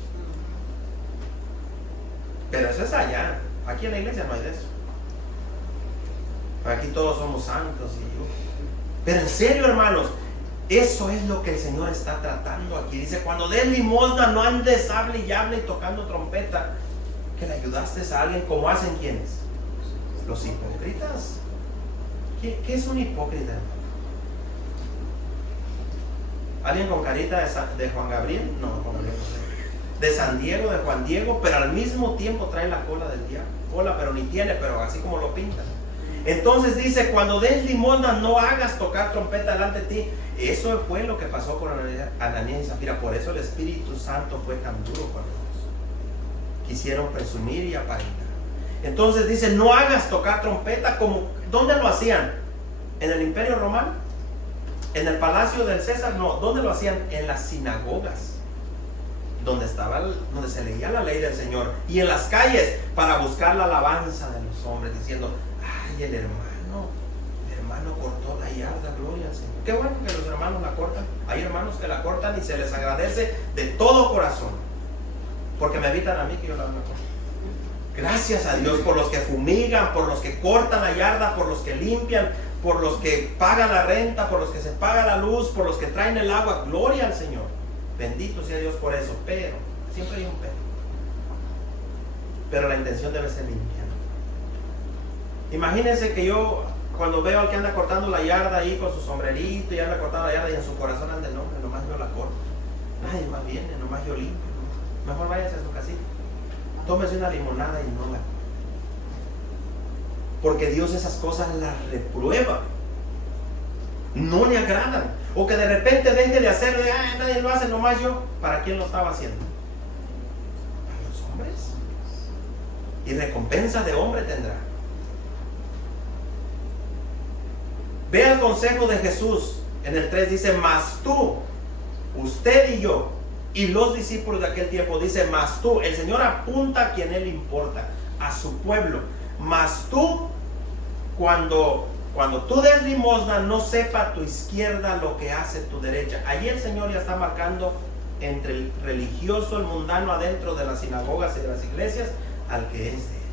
Pero eso es allá. Aquí en la iglesia no hay de eso. Aquí todos somos santos pero en serio, hermanos, eso es lo que el Señor está tratando aquí. Dice: cuando des limosna, no andes hable y hable tocando trompeta, que le ayudaste a alguien, como hacen quienes, los hipócritas. ¿Qué es un hipócrita, hermano? ¿Alguien con carita de Juan Gabriel? No, Juan Gabriel no sé. De San Diego, de Juan Diego, pero al mismo tiempo trae la cola del diablo. Cola, pero ni tiene, pero así como lo pintan. Entonces dice: cuando des limosna, no hagas tocar trompeta delante de ti. Eso fue lo que pasó con Ananías y Zafira. Por eso el Espíritu Santo fue tan duro con ellos. Quisieron presumir y aparentar. Entonces dice: no hagas tocar trompeta. Como, ¿dónde lo hacían? ¿En el Imperio Romano? ¿En el palacio del César? No. ¿Dónde lo hacían? En las sinagogas, donde se leía la ley del Señor, y en las calles para buscar la alabanza de los hombres, diciendo: ay, el hermano cortó la yarda, gloria al Señor. Qué bueno que los hermanos la cortan. Hay hermanos que la cortan y se les agradece de todo corazón, porque me evitan a mí que yo la corte. Gracias a Dios por los que fumigan, por los que cortan la yarda, por los que limpian, por los que pagan la renta, por los que se paga la luz, por los que traen el agua. Gloria al Señor. Bendito sea Dios por eso. Pero siempre hay un pero la intención debe ser limpia. Imagínense que yo, cuando veo al que anda cortando la yarda ahí con su sombrerito y anda cortando la yarda, y en su corazón anda el nombre, nomás yo la corto. Nadie más viene, nomás yo limpio. Mejor váyase a su casita, tómese una limonada y no la corte. Porque Dios esas cosas las reprueba. No le agradan. O que de repente deje de hacerlo, nadie lo hace, nomás yo. ¿Para quién lo estaba haciendo? Para los hombres. Y recompensa de hombre tendrá. Vea el consejo de Jesús. En el 3 dice: mas tú, usted y yo, y los discípulos de aquel tiempo, dice: mas tú. El Señor apunta a quien Él importa, a su pueblo. Mas tú, cuando tú des limosna, no sepa tu izquierda lo que hace tu derecha. Allí el Señor ya está marcando entre el religioso, el mundano adentro de las sinagogas y de las iglesias, al que es de Él.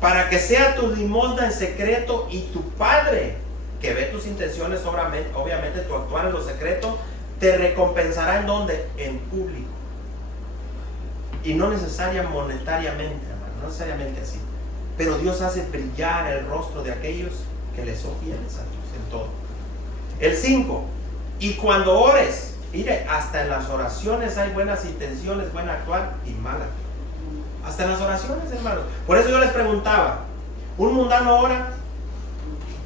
Para que sea tu limosna en secreto, y tu Padre, que ve tus intenciones, obviamente tu actuar en lo secreto, te recompensará ¿en dónde? En público. Y no necesariamente monetariamente, hermano, no necesariamente así. Pero Dios hace brillar el rostro de aquellos que le son fieles a Dios en todo. El 5. Y cuando ores, mire, hasta en las oraciones hay buenas intenciones, buen actuar y mal actuar. Hasta en las oraciones, hermano. Por eso yo les preguntaba: ¿un mundano ora?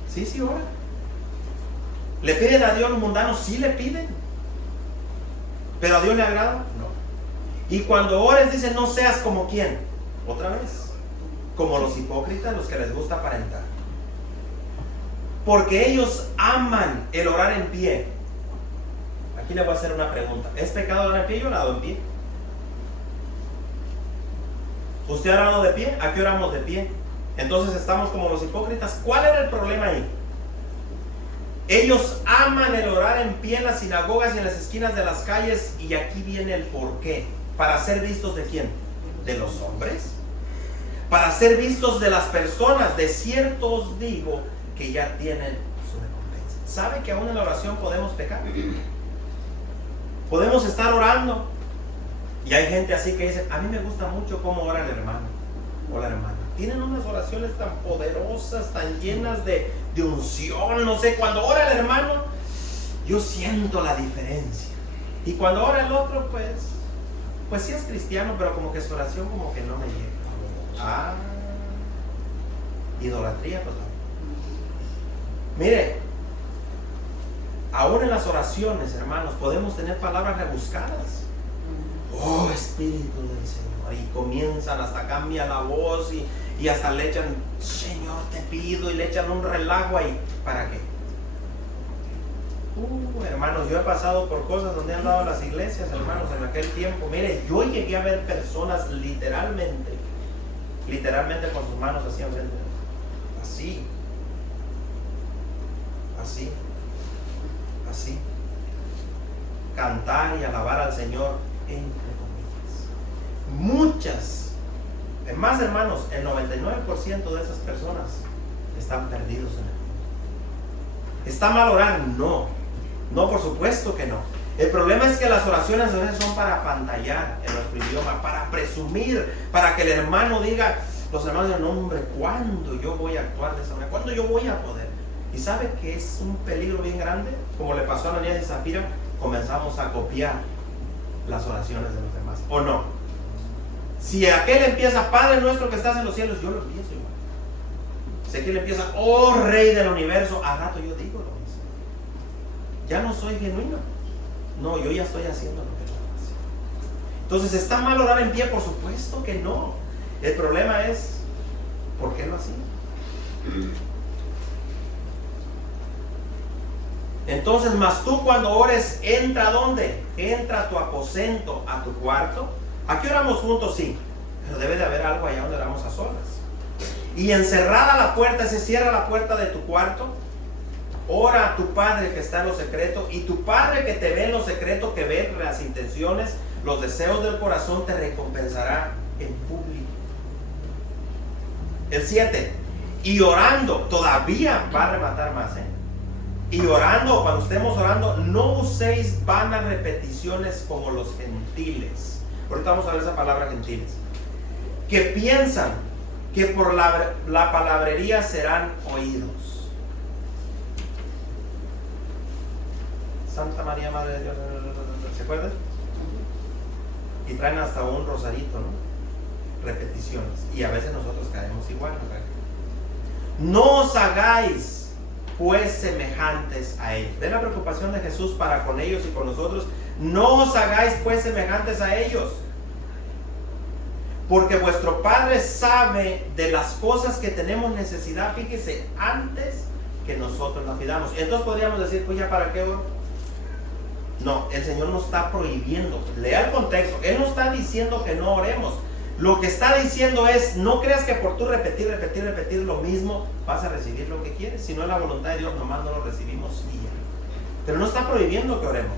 Sí, ora. ¿Le piden a Dios los mundanos? Sí le piden. ¿Pero a Dios le agrada? No. Y cuando ores, dice: no seas como ¿quién? Otra vez, como los hipócritas, los que les gusta aparentar. Porque ellos aman el orar en pie. Aquí le voy a hacer una pregunta: ¿es pecado orar en pie? Yo he orado en pie. ¿Usted ha orado de pie? ¿A qué oramos de pie? Entonces estamos como los hipócritas. ¿Cuál era el problema ahí? Ellos aman el orar en pie en las sinagogas y en las esquinas de las calles. Y aquí viene el porqué. ¿Para ser vistos de quién? ¿De los hombres? Para ser vistos de las personas. De cierto os digo que ya tienen su recompensa. ¿Sabe que aún en la oración podemos pecar? Podemos estar orando y hay gente así que dice: a mí me gusta mucho cómo ora el hermano o la hermana. Tienen unas oraciones tan poderosas, tan llenas de unción. No sé, cuando ora el hermano, yo siento la diferencia. Y cuando ora el otro, pues sí es cristiano, pero como que su oración como que no me llega. Idolatría total. Mire, aún en las oraciones, hermanos, podemos tener palabras rebuscadas. Oh, Espíritu del Señor. Y comienzan, hasta cambia la voz y hasta le echan: Señor, te pido, y le echan un relajo ahí. ¿Para qué? Hermanos, yo he pasado por cosas donde han dado las iglesias, hermanos, en aquel tiempo. Mire, yo llegué a ver personas literalmente con sus manos así enfrente. Así. Cantar y alabar al Señor entre comillas. Muchas, más hermanos, el 99% de esas personas están perdidos en el mundo. ¿Está mal orar? No, por supuesto que no. El problema es que las oraciones a veces son para apantallar en nuestro idioma, para presumir, para que el hermano diga, los hermanos digan: hombre, ¿cuándo yo voy a actuar de esa manera? ¿Cuándo yo voy a poder? Y sabe que es un peligro bien grande, como le pasó a Ananías y Zafira. Comenzamos a copiar las oraciones de los demás, ¿o no? Si aquel empieza: Padre nuestro que estás en los cielos, yo lo empiezo igual. Si aquel empieza: oh Rey del universo, al rato yo digo lo mismo. Ya no soy genuino. No, yo ya estoy haciendo lo que yo hago. Entonces, ¿está mal orar en pie? Por supuesto que no. El problema es, ¿por qué lo hacía? Entonces, mas tú cuando ores, entra ¿a dónde? Entra a tu aposento, a tu cuarto. Aquí oramos juntos, sí, pero debe de haber algo allá donde oramos a solas. Y encerrada la puerta, se cierra la puerta de tu cuarto. Ora a tu Padre que está en lo secreto, y tu Padre que te ve en lo secreto, que ve las intenciones, los deseos del corazón, te recompensará en público. El 7. Y orando, todavía va a rematar más, Y orando, cuando estemos orando, no uséis vanas repeticiones como los gentiles. Ahorita vamos a ver esa palabra gentiles. Que piensan que por la palabrería serán oídos. Santa María, Madre de Dios, ¿se acuerdan? Y traen hasta un rosarito, ¿no? Repeticiones. Y a veces nosotros caemos igual, ¿no? No os hagáis pues semejantes a ellos. ¿Ven la preocupación de Jesús para con ellos y con nosotros? No os hagáis pues semejantes a ellos, porque vuestro Padre sabe de las cosas que tenemos necesidad, fíjese, antes que nosotros las pidamos. Entonces podríamos decir: pues ya para qué oro. No, el Señor nos está prohibiendo. Lea el contexto. Él no está diciendo que no oremos. Lo que está diciendo es: no creas que por tú repetir lo mismo vas a recibir lo que quieres. Si no es la voluntad de Dios, nomás no lo recibimos y ya. Pero no está prohibiendo que oremos.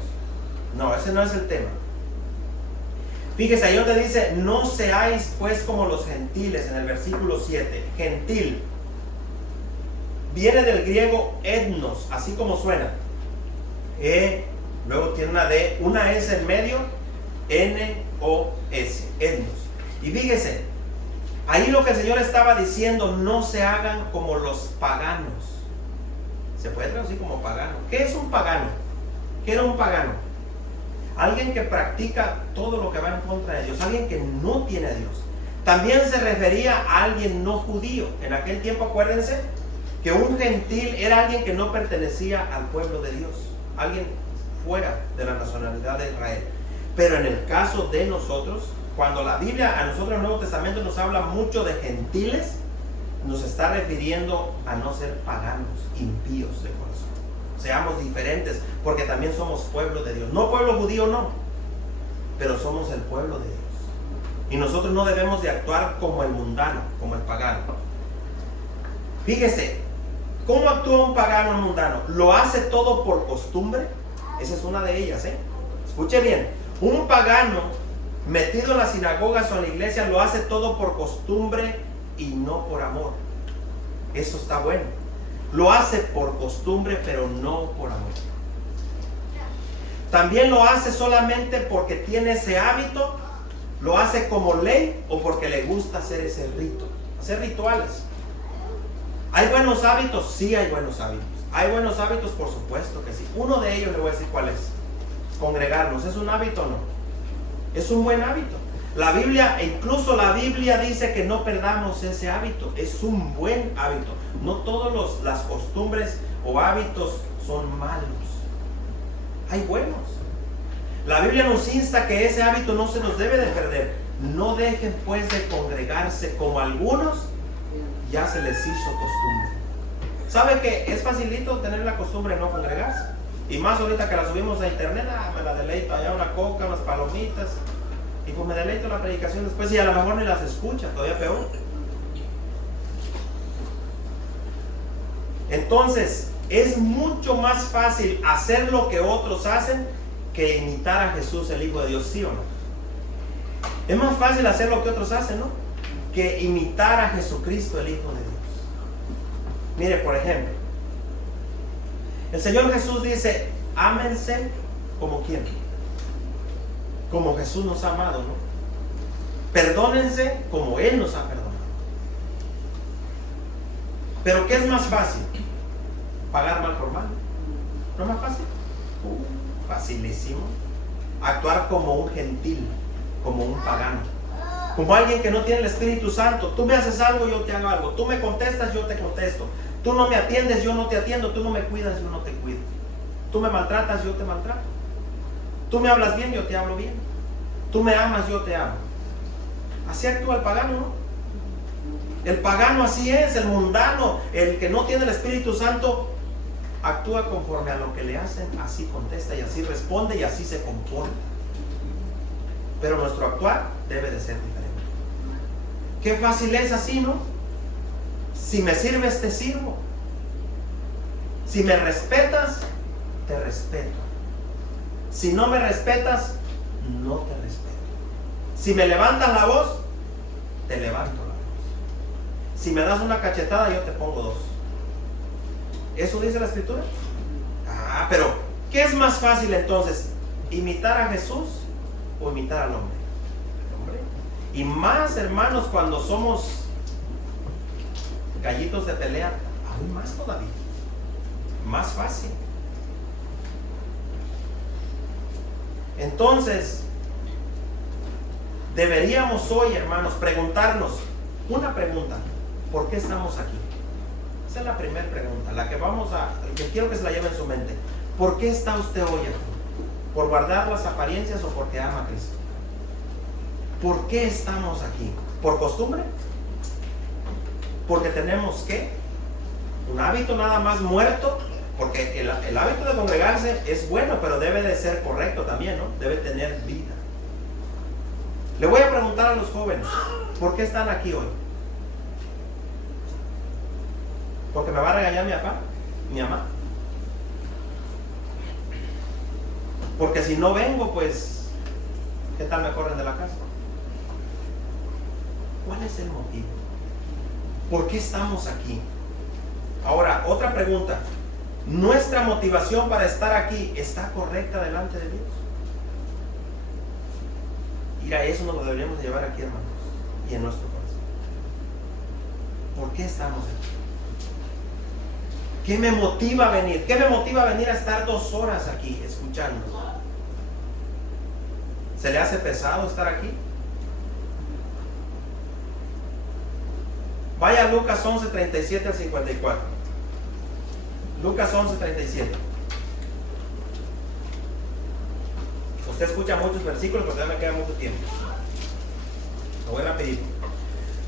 No, ese no es el tema. Fíjese ahí donde dice: no seáis pues como los gentiles, en el versículo 7. Gentil viene del griego etnos, así como suena. Luego tiene una D, una S en medio, N-O-S, etnos. Y fíjese, ahí lo que el Señor estaba diciendo: no se hagan como los paganos. Se puede traducir como pagano. ¿Qué es un pagano? ¿Qué era un pagano? Alguien que practica todo lo que va en contra de Dios, alguien que no tiene a Dios. También se refería a alguien no judío. En aquel tiempo, acuérdense que un gentil era alguien que no pertenecía al pueblo de Dios, alguien fuera de la nacionalidad de Israel. Pero en el caso de nosotros, cuando la Biblia a nosotros en el Nuevo Testamento nos habla mucho de gentiles, nos está refiriendo a no ser paganos, impíos de corazón. Seamos diferentes, porque también somos pueblo de Dios. No pueblo judío, no, pero somos el pueblo de Dios. Y nosotros no debemos de actuar como el mundano, como el pagano. Fíjese, ¿Cómo actúa un pagano mundano? ¿Lo hace todo por costumbre? Esa es una de ellas, ¿eh? Escuche bien. Un pagano metido en las sinagogas o en la iglesia lo hace todo por costumbre y no por amor. Eso está bueno. Lo hace por costumbre, pero no por amor. También lo hace solamente porque tiene ese hábito, lo hace como ley o porque le gusta hacer ese rito, hacer rituales. ¿Hay buenos hábitos? Sí hay buenos hábitos. ¿Hay buenos hábitos? Por supuesto que sí. Uno de ellos le voy a decir cuál es. Congregarnos. ¿Es un hábito o no? Es un buen hábito. La Biblia, incluso la Biblia dice que no perdamos ese hábito. Es un buen hábito. No todas las costumbres o hábitos son malos. Hay buenos. La Biblia nos insta que ese hábito no se nos debe de perder. No dejen pues de congregarse como algunos ya se les hizo costumbre. ¿Sabe que es facilito tener la costumbre de no congregarse? Y más ahorita que la subimos a internet, me la deleito, allá una coca, unas palomitas, y pues me deleito la predicación después y a lo mejor ni las escucha, todavía peor. Entonces, es mucho más fácil hacer lo que otros hacen que imitar a Jesús, el Hijo de Dios, ¿sí o no? Es más fácil hacer lo que otros hacen, ¿no?, que imitar a Jesucristo, el Hijo de Dios. Mire, por ejemplo, el Señor Jesús dice: ámense como quien, como Jesús nos ha amado, ¿no? Perdónense como Él nos ha perdonado. Pero ¿qué es más fácil? ¿Pagar mal por mal? ¿No es más fácil? Facilísimo. Actuar como un gentil, como un pagano, como alguien que no tiene el Espíritu Santo. Tú me haces algo, yo te hago algo. Tú me contestas, yo te contesto. Tú no me atiendes, yo no te atiendo. Tú no me cuidas, yo no te cuido. Tú me maltratas, yo te maltrato. Tú me hablas bien, yo te hablo bien. Tú me amas, yo te amo. Así actúa el pagano, ¿no? El pagano así es, el mundano, el que no tiene el Espíritu Santo, actúa conforme a lo que le hacen, así contesta y así responde y así se comporta. Pero nuestro actuar debe de ser diferente. Qué fácil es así, ¿no? Si me sirves, te sirvo. Si me respetas, te respeto. Si no me respetas, no te respeto. Si me levantas la voz, te levanto la voz. Si me das una cachetada, yo te pongo dos. ¿Eso dice la Escritura? Pero ¿qué es más fácil entonces? ¿Imitar a Jesús o imitar al hombre? Y más, hermanos, cuando somos gallitos de pelea, aún más todavía. Más fácil. Entonces, deberíamos hoy, hermanos, preguntarnos una pregunta: ¿por qué estamos aquí? Esa es la primera pregunta, la que quiero que se la lleve en su mente. ¿Por qué está usted hoy aquí? ¿Por guardar las apariencias o porque ama a Cristo? ¿Por qué estamos aquí? ¿Por costumbre? ¿Porque tenemos qué? ¿Un hábito nada más muerto? Porque el hábito de congregarse es bueno, pero debe de ser correcto también, ¿no? Debe tener vida. Le voy a preguntar a los jóvenes: ¿por qué están aquí hoy? ¿Porque me va a regañar mi papá, mi mamá? Porque si no vengo, pues, ¿qué tal me corren de la casa? ¿Cuál es el motivo? ¿Por qué estamos aquí? Ahora, otra pregunta: ¿nuestra motivación para estar aquí está correcta delante de Dios? Mira, eso nos lo deberíamos llevar aquí, hermanos, y en nuestro corazón. ¿Por qué estamos aquí? ¿Qué me motiva a venir? ¿Qué me motiva a venir a estar 2 horas aquí escuchando? ¿Se le hace pesado estar aquí? Vaya a Lucas 11, 37 al 54. Lucas 11, 37. Usted escucha muchos versículos, pero ya me queda mucho tiempo. Lo voy rapidito.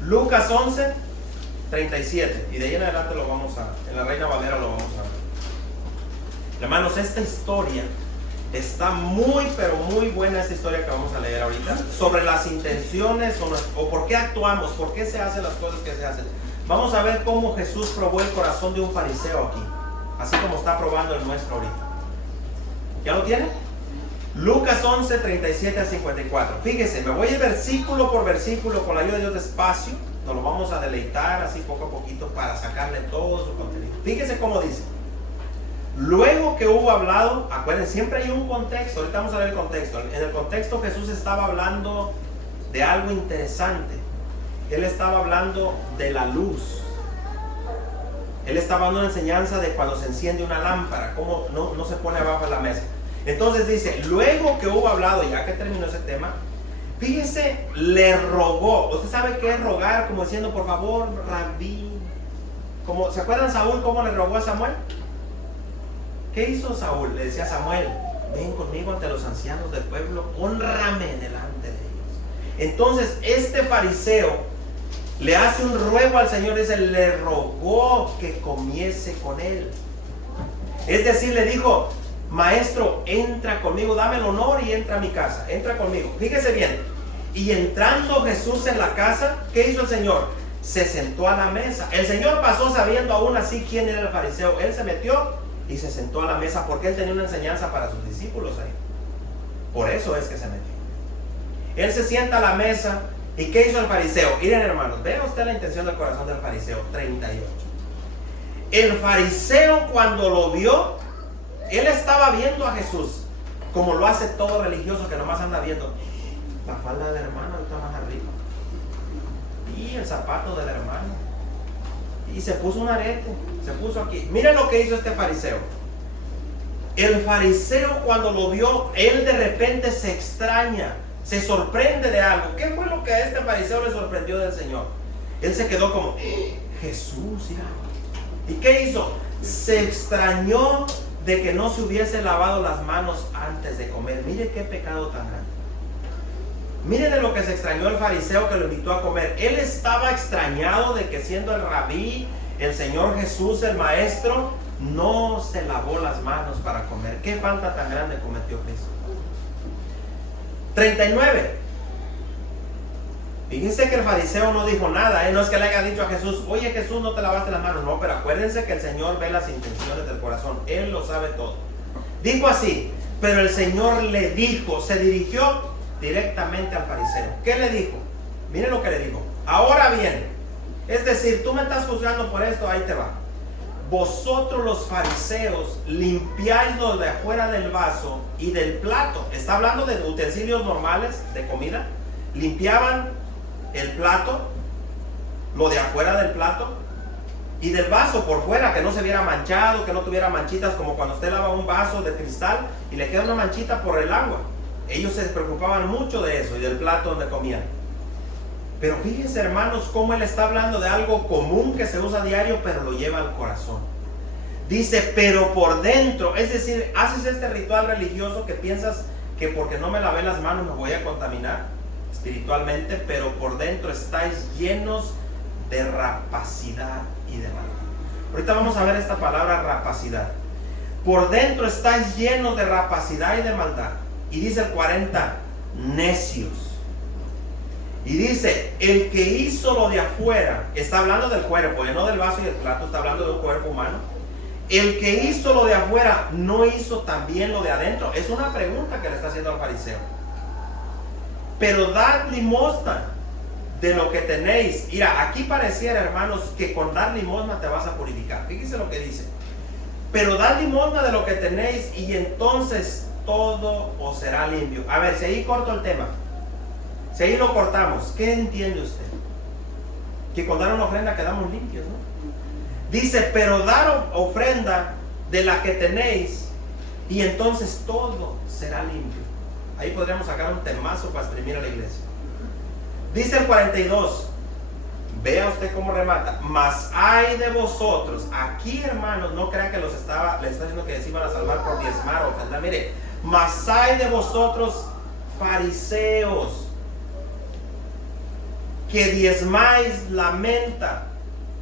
Lucas 11, 37. Y de ahí en adelante lo vamos en la Reina Valera lo vamos a ver. Hermanos, esta historia está muy, pero muy buena, esta historia que vamos a leer ahorita, sobre las intenciones o por qué actuamos, por qué se hacen las cosas que se hacen. Vamos a ver cómo Jesús probó el corazón de un fariseo aquí, así como está probando el nuestro ahorita. ¿Ya lo tienen? Lucas 11, 37 a 54. Fíjese, me voy a ir versículo por versículo con la ayuda de Dios despacio. Nos lo vamos a deleitar así poco a poquito para sacarle todo su contenido. Fíjese cómo dice. Luego que hubo hablado, acuérdense, siempre hay un contexto. Ahorita vamos a ver el contexto. En el contexto Jesús estaba hablando de algo interesante. Él estaba hablando de la luz. Él estaba dando una enseñanza de cuando se enciende una lámpara, cómo no se pone abajo de la mesa. Entonces dice, luego que hubo hablado, ya que terminó ese tema, fíjese, le rogó. ¿Usted sabe qué es rogar? Como diciendo, por favor, Rabí. Como, ¿se acuerdan Saúl cómo le rogó a Samuel? ¿Qué hizo Saúl? Le decía a Samuel, ven conmigo ante los ancianos del pueblo, hónrame delante de ellos. Entonces este fariseo le hace un ruego al Señor, dice, le rogó que comiese con él. Es decir, le dijo, maestro, entra conmigo, dame el honor y entra a mi casa, entra conmigo. Fíjese bien, y entrando Jesús en la casa, ¿qué hizo el Señor? Se sentó a la mesa. El Señor pasó sabiendo aún así quién era el fariseo. Él se metió y se sentó a la mesa porque él tenía una enseñanza para sus discípulos ahí. Por eso es que se metió. Él se sienta a la mesa. ¿Y qué hizo el fariseo? Miren, hermanos, vea usted la intención del corazón del fariseo. 38. El fariseo, cuando lo vio, él estaba viendo a Jesús como lo hace todo religioso que nomás anda viendo la falda del hermano está más arriba y el zapato del hermano y se puso un arete, se puso aquí. Miren lo que hizo este fariseo. El fariseo, cuando lo vio, él de repente se extraña, se sorprende de algo. ¿Qué fue lo que a este fariseo le sorprendió del Señor? Él se quedó como, Jesús, mira. ¿Y qué hizo? Se extrañó de que no se hubiese lavado las manos antes de comer. Mire qué pecado tan grande. Mire de lo que se extrañó el fariseo que lo invitó a comer. Él estaba extrañado de que, siendo el rabí, el Señor Jesús, el maestro, no se lavó las manos para comer. ¿Qué falta tan grande cometió Cristo? 39. Fíjense que el fariseo no dijo nada, no es que le haya dicho a Jesús, oye Jesús, no te lavaste las manos. No, pero acuérdense que el Señor ve las intenciones del corazón. Él lo sabe todo. Dijo así, pero el Señor le dijo, se dirigió directamente al fariseo. ¿Qué le dijo? Miren lo que le dijo. Ahora bien, es decir, tú me estás juzgando por esto, ahí te va. Vosotros los fariseos limpiáis lo de afuera del vaso y del plato. Está hablando de utensilios normales de comida. Limpiaban el plato, lo de afuera del plato, y del vaso por fuera, que no se viera manchado, que no tuviera manchitas, como cuando usted lava un vaso de cristal y le queda una manchita por el agua. Ellos se preocupaban mucho de eso y del plato donde comían. Pero fíjense, hermanos, cómo él está hablando de algo común que se usa a diario, pero lo lleva al corazón. Dice, pero por dentro, es decir, haces este ritual religioso que piensas que porque no me lavé las manos me voy a contaminar espiritualmente, pero por dentro estáis llenos de rapacidad y de maldad. Ahorita vamos a ver esta palabra rapacidad. Por dentro estáis llenos de rapacidad y de maldad. Y dice el 40, necios. Y dice, el que hizo lo de afuera, está hablando del cuerpo, no del vaso y del plato, está hablando de un cuerpo humano. El que hizo lo de afuera, ¿no hizo también lo de adentro? Es una pregunta que le está haciendo al fariseo. Pero dad limosna de lo que tenéis. Mira, aquí pareciera, hermanos, que con dar limosna te vas a purificar. Fíjense lo que dice. Pero dad limosna de lo que tenéis y entonces todo os será limpio. A ver, si ahí corto el tema, si ahí lo cortamos, ¿qué entiende usted? Que con dar una ofrenda quedamos limpios, ¿no? Dice, pero dar ofrenda de la que tenéis y entonces todo será limpio. Ahí podríamos sacar un temazo para exprimir a la iglesia. Dice el 42, vea usted cómo remata. Mas hay de vosotros, aquí, hermanos, no crean que les está diciendo que les iban a salvar por diezmar o ofrendar. Mire, mas hay de vosotros fariseos, que diezmáis la menta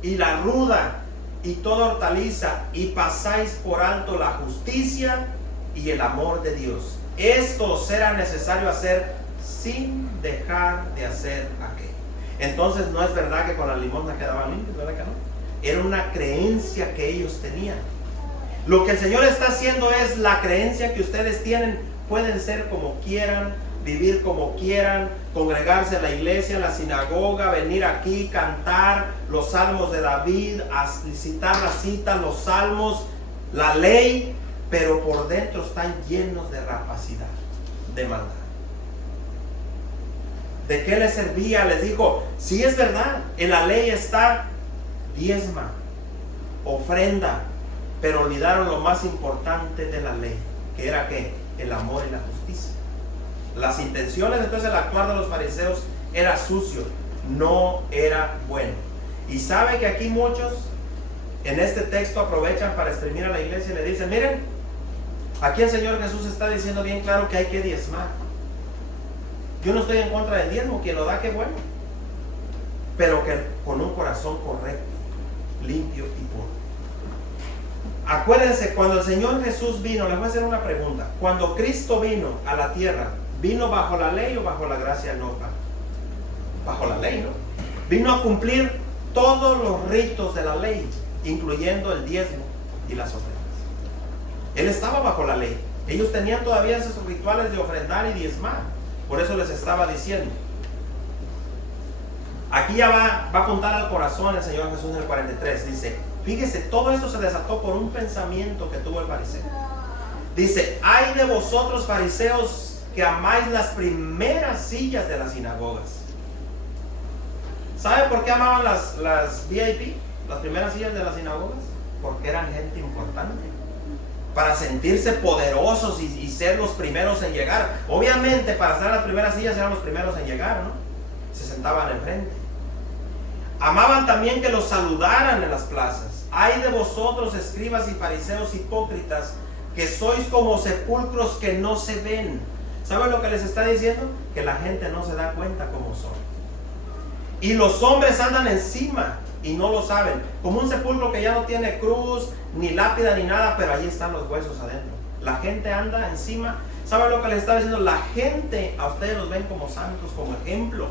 y la ruda y toda hortaliza, y pasáis por alto la justicia y el amor de Dios. Esto será necesario hacer sin dejar de hacer aquello. entonces no es verdad que con la limosna quedaban limpios, ¿verdad que no? Era una creencia que ellos tenían. Lo que el Señor está haciendo es la creencia que ustedes tienen. Pueden ser como quieran, vivir como quieran, congregarse a la iglesia, a la sinagoga, venir aquí, cantar los salmos de David, citar las citas, los salmos, la ley, pero por dentro están llenos de rapacidad, de maldad. ¿De qué les servía? Les dijo, sí es verdad, en la ley está diezma, ofrenda, pero olvidaron lo más importante de la ley, que era ¿qué? El amor y la justicia. Las intenciones, entonces el actuar de los fariseos era sucio, no era bueno. Y sabe que aquí muchos en este texto aprovechan para exprimir a la iglesia y le dicen, miren, aquí el Señor Jesús está diciendo bien claro que hay que diezmar. Yo no estoy en contra del diezmo, quien lo da, qué bueno, pero que con un corazón correcto, limpio y puro. Acuérdense, cuando el Señor Jesús vino, les voy a hacer una pregunta. Cuando Cristo vino a la tierra, ¿vino bajo la ley o bajo la gracia? No, bajo la ley, ¿no? Vino a cumplir todos los ritos de la ley, incluyendo el diezmo y las ofrendas. Él estaba bajo la ley. Ellos tenían todavía esos rituales de ofrendar y diezmar. Por eso les estaba diciendo. Aquí ya va a apuntar al corazón el Señor Jesús en el 43. Dice, fíjese, todo esto se desató por un pensamiento que tuvo el fariseo. Dice, ay de vosotros fariseos que amáis las primeras sillas de las sinagogas. ¿Sabe por qué amaban las VIP? Las primeras sillas de las sinagogas. Porque eran gente importante. Para sentirse poderosos y ser los primeros en llegar. Obviamente para estar en las primeras sillas eran los primeros en llegar, ¿no? Se sentaban enfrente. Amaban también que los saludaran en las plazas. Ay de vosotros, escribas y fariseos hipócritas, que sois como sepulcros que no se ven. ¿Saben lo que les está diciendo? Que la gente no se da cuenta cómo son. Y los hombres andan encima y no lo saben. Como un sepulcro que ya no tiene cruz, ni lápida, ni nada, pero ahí están los huesos adentro. La gente anda encima. ¿Saben lo que les está diciendo? La gente a ustedes los ven como santos, como ejemplo.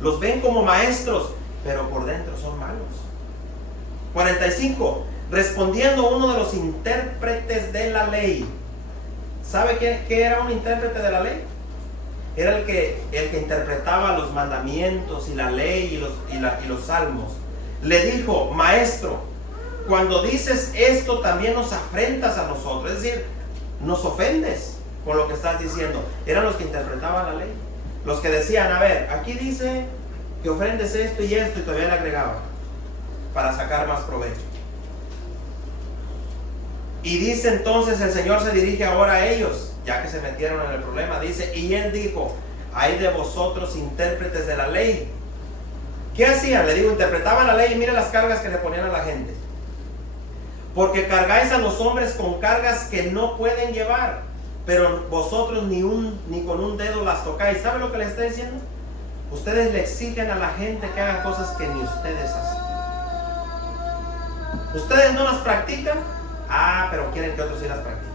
Los ven como maestros, pero por dentro son malos. 45. Respondiendo uno de los intérpretes de la ley. ¿Sabe qué era un intérprete de la ley? Era el que interpretaba los mandamientos y la ley y los salmos. Le dijo, maestro, cuando dices esto también nos afrentas a nosotros. Es decir, nos ofendes con lo que estás diciendo. Eran los que interpretaban la ley. Los que decían, a ver, aquí dice que ofrendes esto y todavía le agregaban para sacar más provecho. Y dice entonces, el Señor se dirige ahora a ellos, ya que se metieron en el problema. Dice, y Él dijo, ay de vosotros intérpretes de la ley. ¿Qué hacían? Le digo, interpretaban la ley y mira las cargas que le ponían a la gente. Porque cargáis a los hombres con cargas que no pueden llevar, pero vosotros ni con un dedo las tocáis. ¿Sabe lo que le está diciendo? Ustedes le exigen a la gente que haga cosas que ni ustedes hacen. Ustedes no las practican, pero quieren que otros sí las practiquen.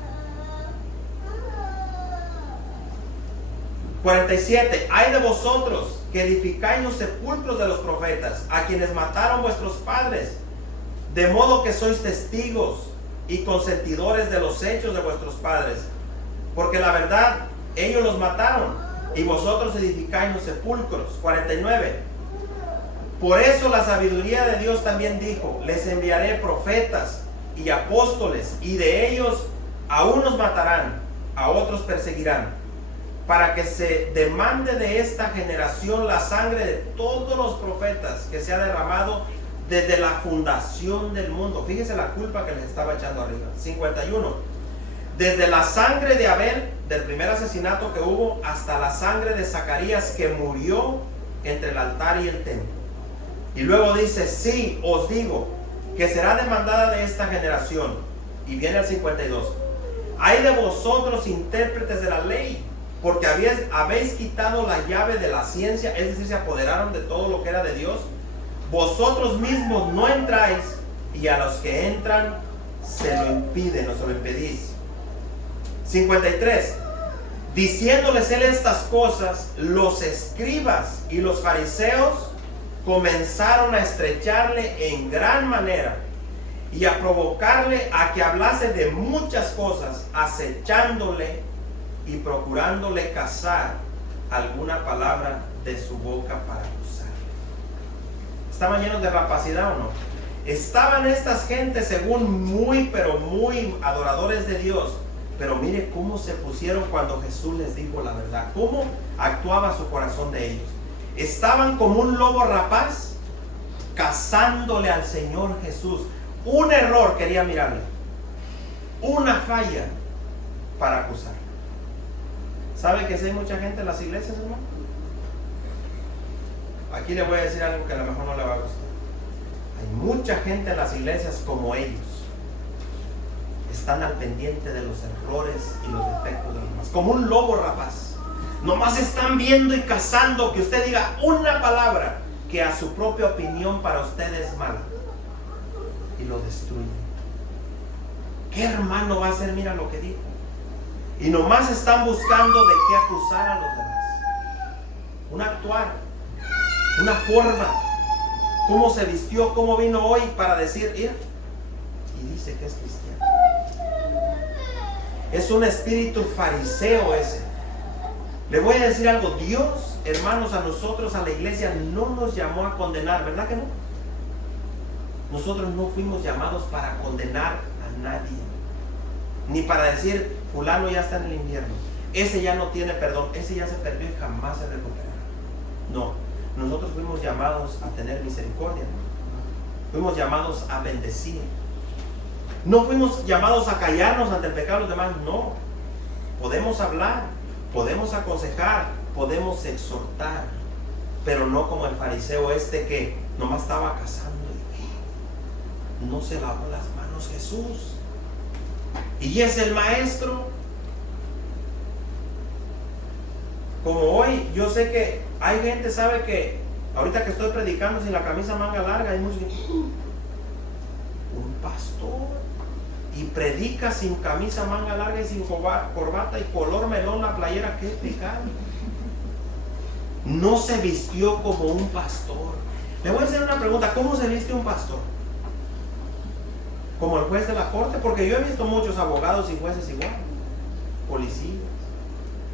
47. Ay de vosotros que edificáis los sepulcros de los profetas, a quienes mataron vuestros padres, de modo que sois testigos y consentidores de los hechos de vuestros padres, porque la verdad ellos los mataron y vosotros edificáis los sepulcros. 49. Por eso la sabiduría de Dios también dijo, les enviaré profetas y apóstoles, y de ellos a unos matarán, a otros perseguirán, para que se demande de esta generación la sangre de todos los profetas que se ha derramado desde la fundación del mundo. Fíjese la culpa que les estaba echando arriba. 51. Desde la sangre de Abel, del primer asesinato que hubo, hasta la sangre de Zacarías que murió entre el altar y el templo. Y luego dice, sí, os digo, que será demandada de esta generación. Y viene el 52. Ay de vosotros intérpretes de la ley, porque habéis quitado la llave de la ciencia, es decir, se apoderaron de todo lo que era de Dios. Vosotros mismos no entráis, y a los que entran se lo impiden o se lo impedís. 53. Diciéndoles él estas cosas, los escribas y los fariseos comenzaron a estrecharle en gran manera y a provocarle a que hablase de muchas cosas, acechándole y procurándole cazar alguna palabra de su boca para acusarle. ¿Estaban llenos de rapacidad o no? Estaban estas gentes según muy, pero muy adoradores de Dios. Pero mire cómo se pusieron cuando Jesús les dijo la verdad. Cómo actuaba su corazón de ellos. Estaban como un lobo rapaz cazándole al Señor Jesús. Un error quería mirarle. Una falla para acusarle. ¿Sabe que si hay mucha gente en las iglesias, hermano? Aquí le voy a decir algo que a lo mejor no le va a gustar. Hay mucha gente en las iglesias como ellos. Están al pendiente de los errores y los defectos de los demás. Como un lobo rapaz. Nomás están viendo y cazando que usted diga una palabra que a su propia opinión para usted es mala. Y lo destruyen. ¿Qué hermano va a hacer? Mira lo que dijo. Y nomás están buscando de qué acusar a los demás. Un actuar. Una forma. Cómo se vistió, cómo vino hoy para decir, mira. Y dice que es cristiano. Es un espíritu fariseo ese. Le voy a decir algo. Dios, hermanos, a nosotros, a la iglesia, no nos llamó a condenar, ¿verdad que no? Nosotros no fuimos llamados para condenar a nadie. Ni para decir, fulano ya está en el infierno. Ese ya no tiene perdón. Ese ya se perdió y jamás se recuperará. No. Nosotros fuimos llamados a tener misericordia. Fuimos llamados a bendecir. No fuimos llamados a callarnos ante el pecado de los demás, no. Podemos hablar, podemos aconsejar, podemos exhortar, pero no como el fariseo este que nomás estaba cazando y no se lavó las manos Jesús. Y es el maestro. Como hoy, yo sé que hay gente, sabe que ahorita que estoy predicando sin la camisa manga larga, hay muchos que, un pastor, y predica sin camisa manga larga y sin corbata y color melón la playera, qué pecado. No se vistió como un pastor. Le voy a hacer una pregunta, ¿cómo se viste un pastor? Como el juez de la corte, porque yo he visto muchos abogados y jueces igual, policías,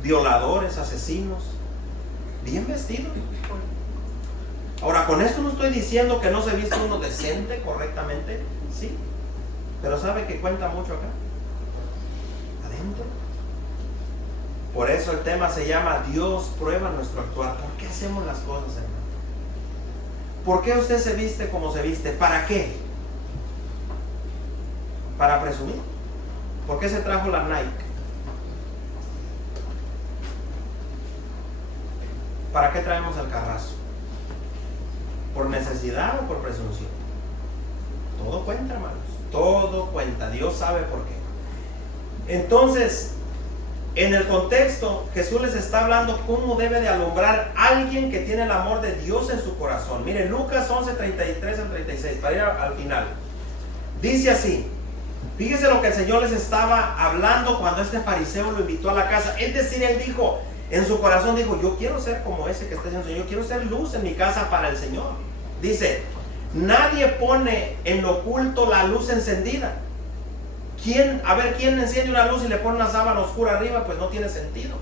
violadores, asesinos, bien vestidos. Ahora, con esto no estoy diciendo que no se viste uno decente, correctamente, sí, pero sabe que cuenta mucho acá, adentro. Por eso el tema se llama Dios prueba nuestro actuar. ¿Por qué hacemos las cosas, hermano? ¿Por qué usted se viste como se viste? ¿Para qué? ¿Para presumir? ¿Por qué se trajo la Nike? ¿Para qué traemos el carrazo? ¿Por necesidad o por presunción? Todo cuenta, hermanos. Todo cuenta. Dios sabe por qué. Entonces, en el contexto, Jesús les está hablando cómo debe de alumbrar alguien que tiene el amor de Dios en su corazón. Miren, Lucas 11, 33 al 36, para ir al final. Dice así. Fíjese lo que el Señor les estaba hablando cuando este fariseo lo invitó a la casa. Es decir, él dijo, en su corazón dijo, yo quiero ser como ese que está diciendo el Señor. Yo quiero ser luz en mi casa para el Señor. Dice, nadie pone en lo oculto la luz encendida. ¿Quién enciende una luz y le pone una sábana oscura arriba? Pues no tiene sentido.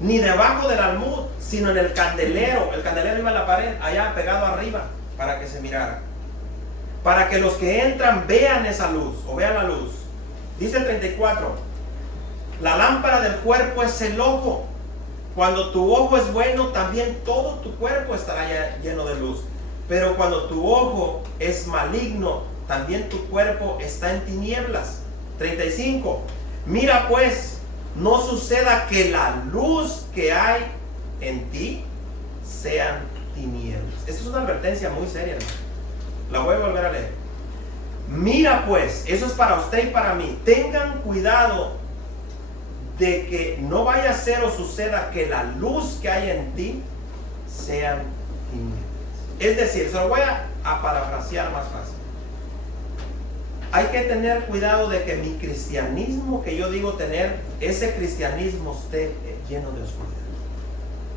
Ni debajo del almud, sino en el candelero. El candelero iba en la pared, allá pegado arriba, para que se mirara. Para que los que entran vean esa luz, o vean la luz. Dice el 34, la lámpara del cuerpo es el ojo. Cuando tu ojo es bueno, también todo tu cuerpo estará lleno de luz. Pero cuando tu ojo es maligno, también tu cuerpo está en tinieblas. 35. Mira pues, no suceda que la luz que hay en ti sean tinieblas. Esta es una advertencia muy seria, hermano. La voy a volver a leer. Mira pues, eso es para usted y para mí. Tengan cuidado de que no vaya a ser o suceda que la luz que hay en ti sean tinieblas. Es decir, se lo voy a parafrasear más fácil. Hay que tener cuidado de que mi cristianismo que yo digo tener, ese cristianismo esté lleno de oscuridad.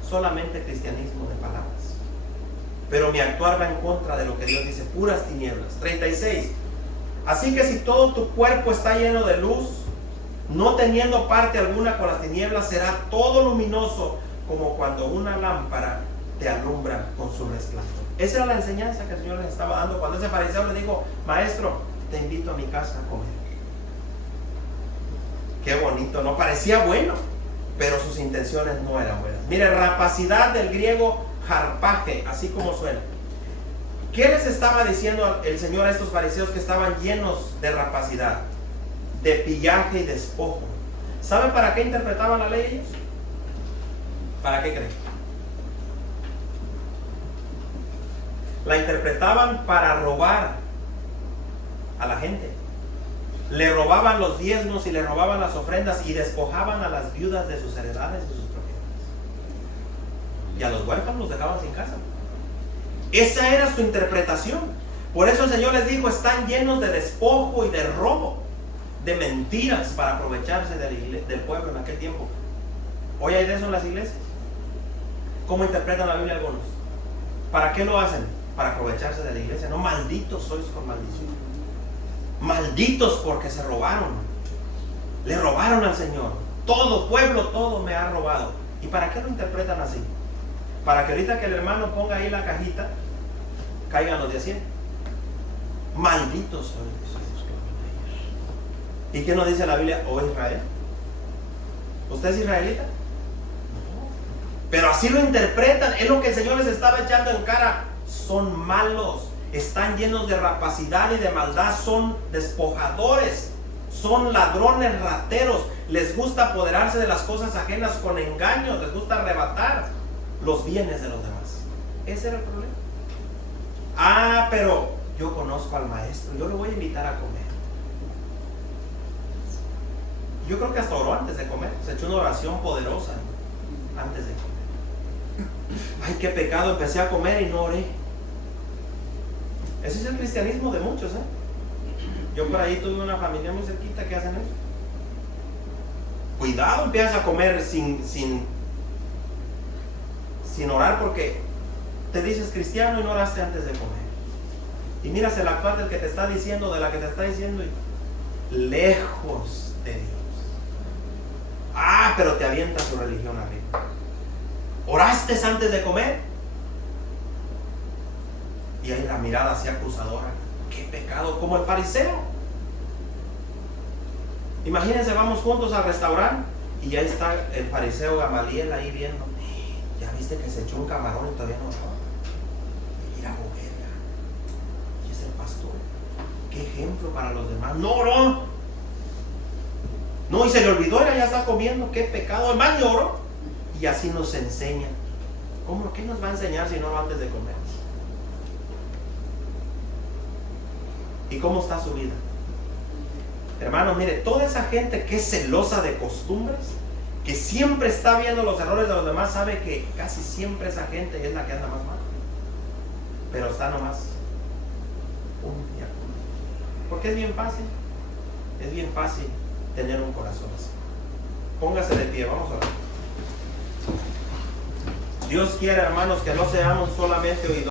Solamente cristianismo de palabras. pero mi actuar va en contra de lo que Dios dice, puras tinieblas. 36. Así que si todo tu cuerpo está lleno de luz, no teniendo parte alguna con las tinieblas, será todo luminoso como cuando una lámpara te alumbra con su resplandor. Esa era la enseñanza que el Señor les estaba dando cuando ese fariseo le dijo, maestro, te invito a mi casa a comer. Qué bonito, no parecía bueno, pero sus intenciones no eran buenas. Mire, rapacidad del griego harpaje, así como suena. ¿Qué les estaba diciendo el Señor a estos fariseos que estaban llenos de rapacidad, de pillaje y despojo? ¿Saben para qué interpretaban la ley ellos? ¿Para qué creen? La interpretaban para robar a la gente. Le robaban los diezmos y le robaban las ofrendas y despojaban a las viudas de sus heredades y sus propiedades. Y a los huérfanos los dejaban sin casa. Esa era su interpretación. Por eso el Señor les dijo, están llenos de despojo y de robo, de mentiras para aprovecharse del pueblo en aquel tiempo. Hoy hay de eso en las iglesias. ¿Cómo interpretan la Biblia algunos? ¿Para qué lo hacen? Para aprovecharse de la iglesia. No, malditos sois con maldición. Malditos porque se robaron. Le robaron al Señor. Todo, pueblo, todo me ha robado. ¿Y para qué lo interpretan así? Para que ahorita que el hermano ponga ahí la cajita, caigan los de 100. Malditos sois. ¿Y qué nos dice la Biblia? ¿Oh Israel? ¿Usted es israelita? No. Pero así lo interpretan. Es lo que el Señor les estaba echando en cara. Son malos. Están llenos de rapacidad y de maldad. Son despojadores. Son ladrones, rateros. Les gusta apoderarse de las cosas ajenas con engaños. Les gusta arrebatar los bienes de los demás. Ese era el problema. Ah, pero yo conozco al maestro. Yo lo voy a invitar a comer. Yo creo que hasta oró antes de comer. Se echó una oración poderosa antes de comer. Ay, qué pecado, empecé a comer y no oré. Ese es el cristianismo de muchos, ¿eh? Yo por ahí tuve una familia muy cerquita que hacen eso. Cuidado, empiezas a comer sin orar porque te dices cristiano y no oraste antes de comer. Y miras el actual del que te está diciendo, de la que te está diciendo, y lejos de Dios. Ah, pero te avienta su religión arriba. ¿Oraste antes de comer? Y hay la mirada así acusadora. ¡Qué pecado! Como el fariseo. Imagínense, vamos juntos al restaurante y ya está el fariseo Gamaliel ahí viendo. Ya viste que se echó un camarón y todavía no oraba. Mira, boguera. Y es el pastor. ¡Qué ejemplo para los demás! ¡No oró! No, y se le olvidó, ya está comiendo. ¡Qué pecado! El man lloró. Y así nos enseña. ¿Cómo? ¿Qué nos va a enseñar si no antes de comer? ¿Y cómo está su vida? Hermanos, mire, toda esa gente que es celosa de costumbres, que siempre está viendo los errores de los demás, sabe que casi siempre esa gente es la que anda más mal. Pero está nomás un día. Porque es bien fácil tener un corazón así. Póngase de pie, vamos a ver. Dios quiere, hermanos, que no seamos solamente oidores.